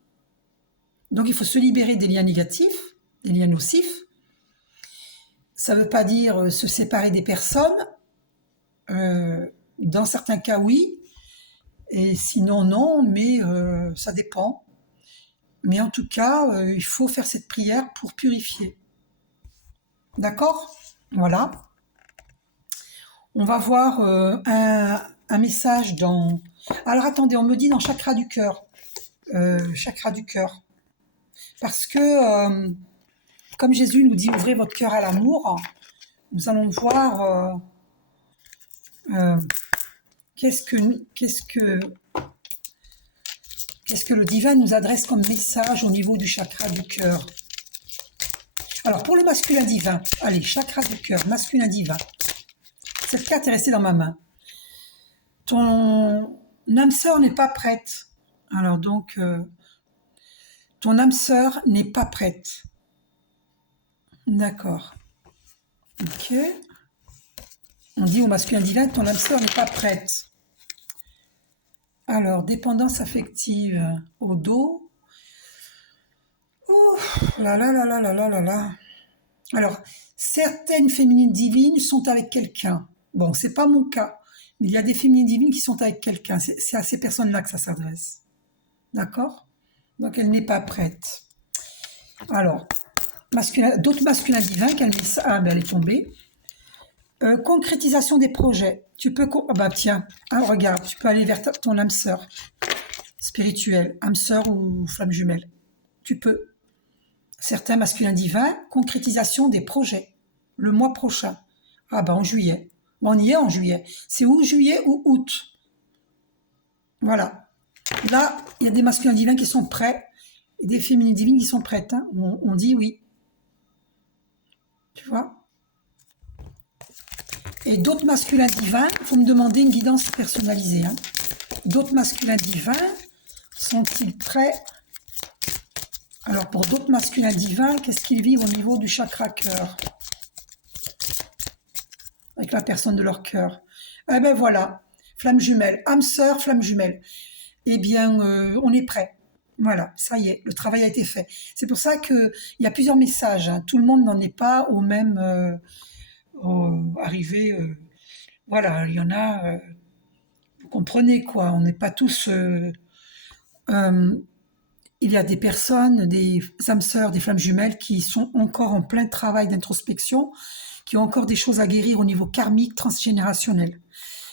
Donc il faut se libérer des liens négatifs, des liens nocifs. Ça ne veut pas dire se séparer des personnes. Dans certains cas, oui. Et sinon, non, mais ça dépend. Mais en tout cas, il faut faire cette prière pour purifier. D'accord? Voilà. On va voir un message dans... Alors attendez, on me dit dans chakra du cœur. Chakra du cœur. Parce que, comme Jésus nous dit, ouvrez votre cœur à l'amour, nous allons voir qu'est-ce que le divin nous adresse comme message au niveau du chakra du cœur. Alors, pour le masculin divin, allez, chakra du cœur, masculin divin. Cette carte est restée dans ma main. Ton âme sœur n'est pas prête. Alors donc, ton âme sœur n'est pas prête. D'accord. Ok. On dit au masculin divin que ton âme sœur n'est pas prête. Alors, dépendance affective au dos. Oh là là là là là là là là. Alors, certaines féminines divines sont avec quelqu'un. Bon, c'est pas mon cas, mais il y a des féminines divines qui sont avec quelqu'un. C'est à ces personnes-là que ça s'adresse. D'accord? Donc, elle n'est pas prête. Alors, d'autres masculins divins, ah ben elle est tombée. Concrétisation des projets. Tu peux... Ah bah tiens, regarde, tu peux aller vers ton âme sœur spirituelle, âme sœur ou flamme jumelle. Tu peux. Certains masculins divins, concrétisation des projets. Le mois prochain. Ah bah en juillet. On y est en juillet. C'est ou juillet ou août. Voilà. Là, il y a des masculins divins qui sont prêts Et des féminines divines qui sont prêtes, hein. On dit oui, tu vois. Et d'autres masculins divins, il faut me demander une guidance personnalisée, hein. D'autres masculins divins sont-ils prêts? Alors pour d'autres masculins divins, qu'est-ce qu'ils vivent au niveau du chakra cœur? Avec la personne de leur cœur. Eh ben voilà, flamme jumelle, âme sœur, flamme jumelle. Eh bien, on est prêt. Voilà, ça y est, le travail a été fait. C'est pour ça qu'il y a plusieurs messages, hein. Tout le monde n'en est pas au même arrivé. Voilà, il y en a, vous comprenez quoi, on n'est pas tous... il y a des personnes, des âmes sœurs, des flammes jumelles qui sont encore en plein travail d'introspection, qui ont encore des choses à guérir au niveau karmique, transgénérationnel,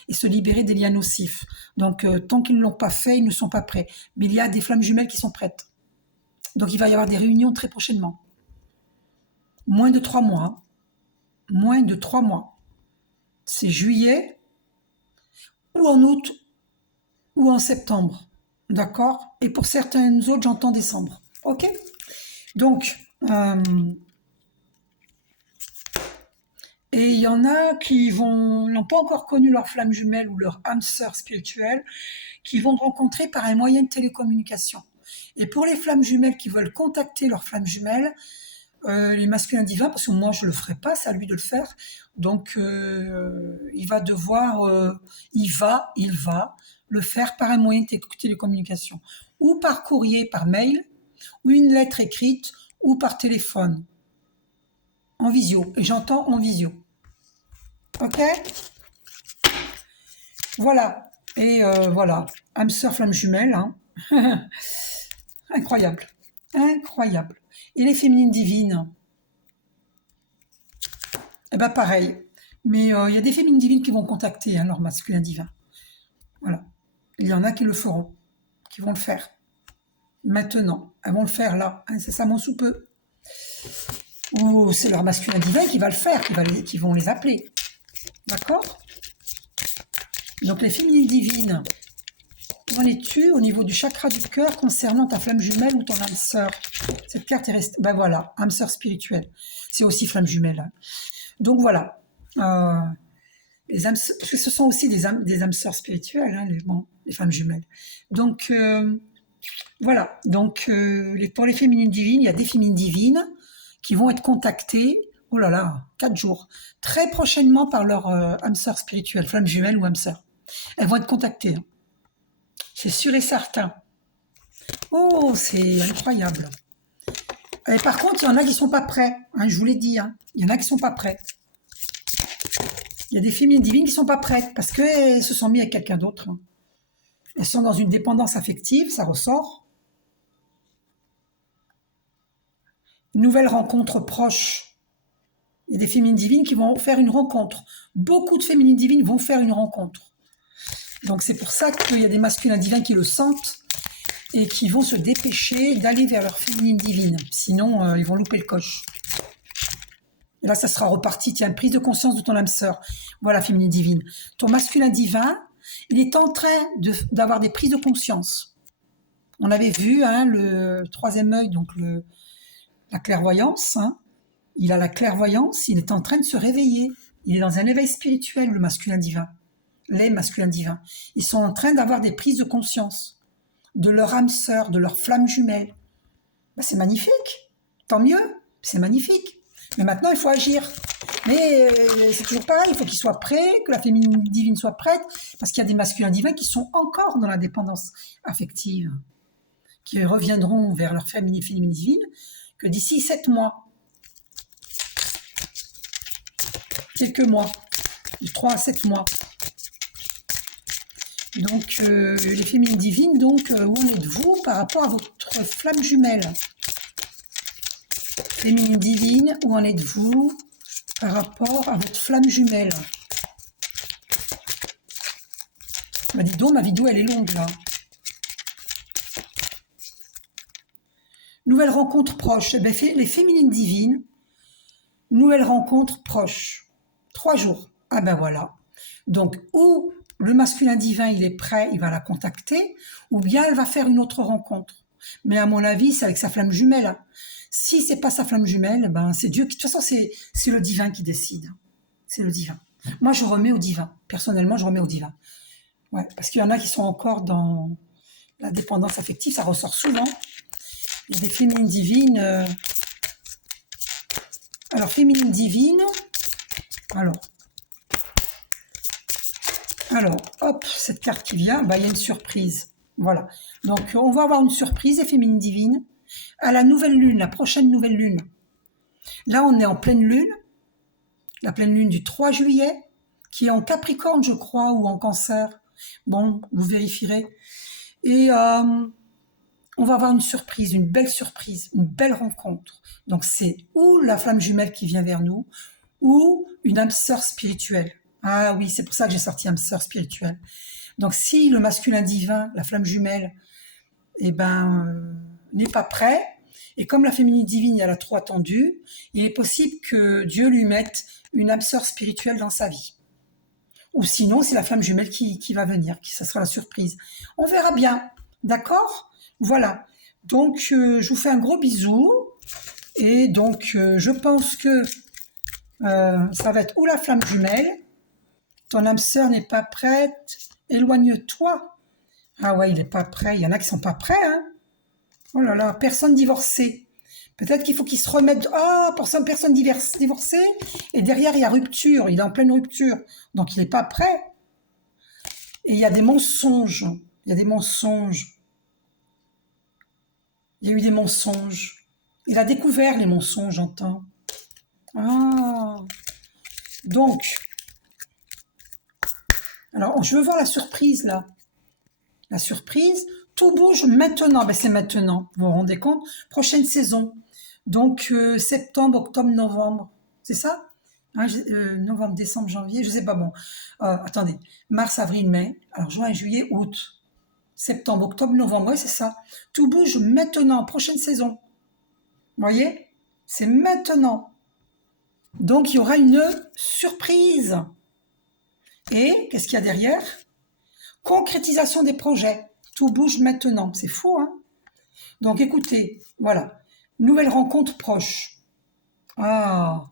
et se libérer des liens nocifs. Donc, tant qu'ils ne l'ont pas fait, ils ne sont pas prêts. Mais il y a des flammes jumelles qui sont prêtes. Donc, il va y avoir des réunions très prochainement. Moins de 3 mois. Hein. Moins de 3 mois. C'est juillet, ou en août, ou en septembre. D'accord? Et pour certaines autres, j'entends décembre. Ok? Donc, et il y en a qui n'ont pas encore connu leur flamme jumelle ou leur âme sœur spirituelle, qui vont rencontrer par un moyen de télécommunication. Et pour les flammes jumelles qui veulent contacter leur flamme jumelle, les masculins divins, parce que moi je le ferai pas, c'est à lui de le faire, donc il va devoir, il va le faire par un moyen de télécommunication, ou par courrier, par mail, ou une lettre écrite, ou par téléphone, en visio, et j'entends en visio. Ok? Voilà, et voilà, âme sœur flamme jumelle, hein. Incroyable, incroyable. Et les féminines divines, eh ben pareil. Mais il y a des féminines divines qui vont contacter hein, leur masculin divin. Voilà. Il y en a qui le feront, qui vont le faire. Maintenant, elles vont le faire là, incessamment sous peu. Ou c'est leur masculin divin qui va le faire, qui vont les appeler. D'accord? Donc les féminines divines, où en es-tu au niveau du chakra du cœur concernant ta flamme jumelle ou ton âme sœur? Cette carte est restée. Ben voilà, âme sœur spirituelle. C'est aussi flamme jumelle. Hein. Donc voilà. Les âmes, parce que ce sont aussi des âmes sœurs spirituelles, hein, les femmes jumelles. Donc voilà. Donc pour les féminines divines, il y a des féminines divines qui vont être contactées. Oh là là, 4 jours. Très prochainement par leur âme sœur spirituelle, flamme jumelle ou âme sœur. Elles vont être contactées. Hein. C'est sûr et certain. Oh, c'est incroyable. Et par contre, il y en a qui ne sont pas prêts. Hein, je vous l'ai dit. Hein. Il y en a qui ne sont pas prêts. Il y a des féminines divines qui ne sont pas prêtes parce qu'elles se sont mises avec quelqu'un d'autre. Hein. Elles sont dans une dépendance affective, ça ressort. Nouvelle rencontre proche. Il y a des féminines divines qui vont faire une rencontre. Beaucoup de féminines divines vont faire une rencontre. Donc c'est pour ça qu'il y a des masculins divins qui le sentent et qui vont se dépêcher d'aller vers leur féminine divine. Sinon, ils vont louper le coche. Et là, ça sera reparti. Tiens, prise de conscience de ton âme sœur. Voilà, féminine divine. Ton masculin divin, il est en train d'avoir des prises de conscience. On avait vu hein, le troisième œil, donc la clairvoyance. Hein. Il a la clairvoyance, il est en train de se réveiller. Il est dans un éveil spirituel, le masculin divin. Les masculins divins. Ils sont en train d'avoir des prises de conscience de leur âme sœur, de leur flamme jumelle. Ben, c'est magnifique. Tant mieux, c'est magnifique. Mais maintenant, il faut agir. Mais c'est toujours pareil, il faut qu'ils soient prêts, que la féminine divine soit prête, parce qu'il y a des masculins divins qui sont encore dans la dépendance affective, qui reviendront vers leur féminine divine que d'ici 7 mois. Quelques mois, 3 à 7 mois. Donc, les féminines divines, donc, où en êtes-vous par rapport à votre flamme jumelle? Féminine divine, où en êtes-vous par rapport à votre flamme jumelle? Bah, dis donc, ma vidéo, elle est longue, là. Nouvelle rencontre proche. Eh bien, les féminines divines, nouvelle rencontre proche. 3 jours. Ah ben voilà. Donc, ou le masculin divin, il est prêt, il va la contacter, ou bien elle va faire une autre rencontre. Mais à mon avis, c'est avec sa flamme jumelle. Si c'est pas sa flamme jumelle, ben c'est Dieu qui... De toute façon, c'est le divin qui décide. C'est le divin. Moi, je remets au divin. Personnellement, je remets au divin. Ouais, parce qu'il y en a qui sont encore dans la dépendance affective, ça ressort souvent. Il y a des féminines divines. Alors, féminine divine. Alors, hop, cette carte qui vient, bah, il y a une surprise. Voilà. Donc, on va avoir une surprise, les féminines divines, à la nouvelle lune, la prochaine nouvelle lune. Là, on est en pleine lune, la pleine lune du 3 juillet, qui est en Capricorne, je crois, ou en Cancer. Bon, vous vérifierez. Et on va avoir une surprise, une belle rencontre. Donc, c'est ou la flamme jumelle qui vient vers nous, ou une âme sœur spirituelle. Ah oui, c'est pour ça que j'ai sorti âme sœur spirituelle. Donc, si le masculin divin, la flamme jumelle, eh ben, n'est pas prêt, et comme la féminine divine, elle a trop attendu, il est possible que Dieu lui mette une âme sœur spirituelle dans sa vie. Ou sinon, c'est la flamme jumelle qui va venir, ça sera la surprise. On verra bien, d'accord? Voilà. Donc, je vous fais un gros bisou, et donc, je pense que ça va être ou la flamme jumelle, ton âme sœur n'est pas prête, éloigne-toi. Ah ouais, il n'est pas prêt. Il y en a qui sont pas prêts, hein. Oh là là, personne divorcée. Peut-être qu'il faut qu'il se remette. Ah, pour ça, personne divorcée. Et derrière, il y a rupture. Il est en pleine rupture. Donc, il n'est pas prêt. Et il y a des mensonges. Il y a des mensonges. Il y a eu des mensonges. Il a découvert les mensonges, j'entends. Ah. Donc, alors, je veux voir la surprise, là. La surprise, tout bouge maintenant. Ben, c'est maintenant, vous vous rendez compte? Prochaine saison. Donc, septembre, octobre, novembre. C'est ça? Hein, novembre, décembre, janvier, je sais pas, bon. Attendez. Mars, avril, mai. Alors, juin, juillet, août. Septembre, octobre, novembre. Oui, c'est ça. Tout bouge maintenant, prochaine saison. Vous voyez? C'est maintenant. Donc, il y aura une surprise. Et, qu'est-ce qu'il y a derrière? Concrétisation des projets. Tout bouge maintenant. C'est fou, hein? Donc, écoutez, voilà. Nouvelle rencontre proche. Ah,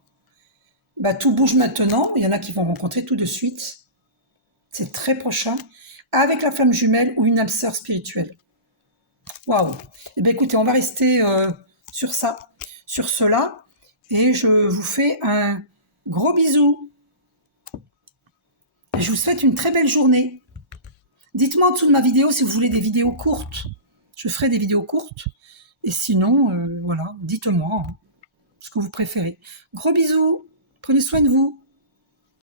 bah, tout bouge maintenant. Il y en a qui vont rencontrer tout de suite. C'est très prochain. Avec la flamme jumelle ou une âme sœur spirituelle. Waouh. Eh bien, écoutez, on va rester sur ça, sur cela. Et je vous fais un gros bisou. Et je vous souhaite une très belle journée. Dites-moi en dessous de ma vidéo si vous voulez des vidéos courtes. Je ferai des vidéos courtes. Et sinon, voilà, dites-moi ce que vous préférez. Gros bisous. Prenez soin de vous.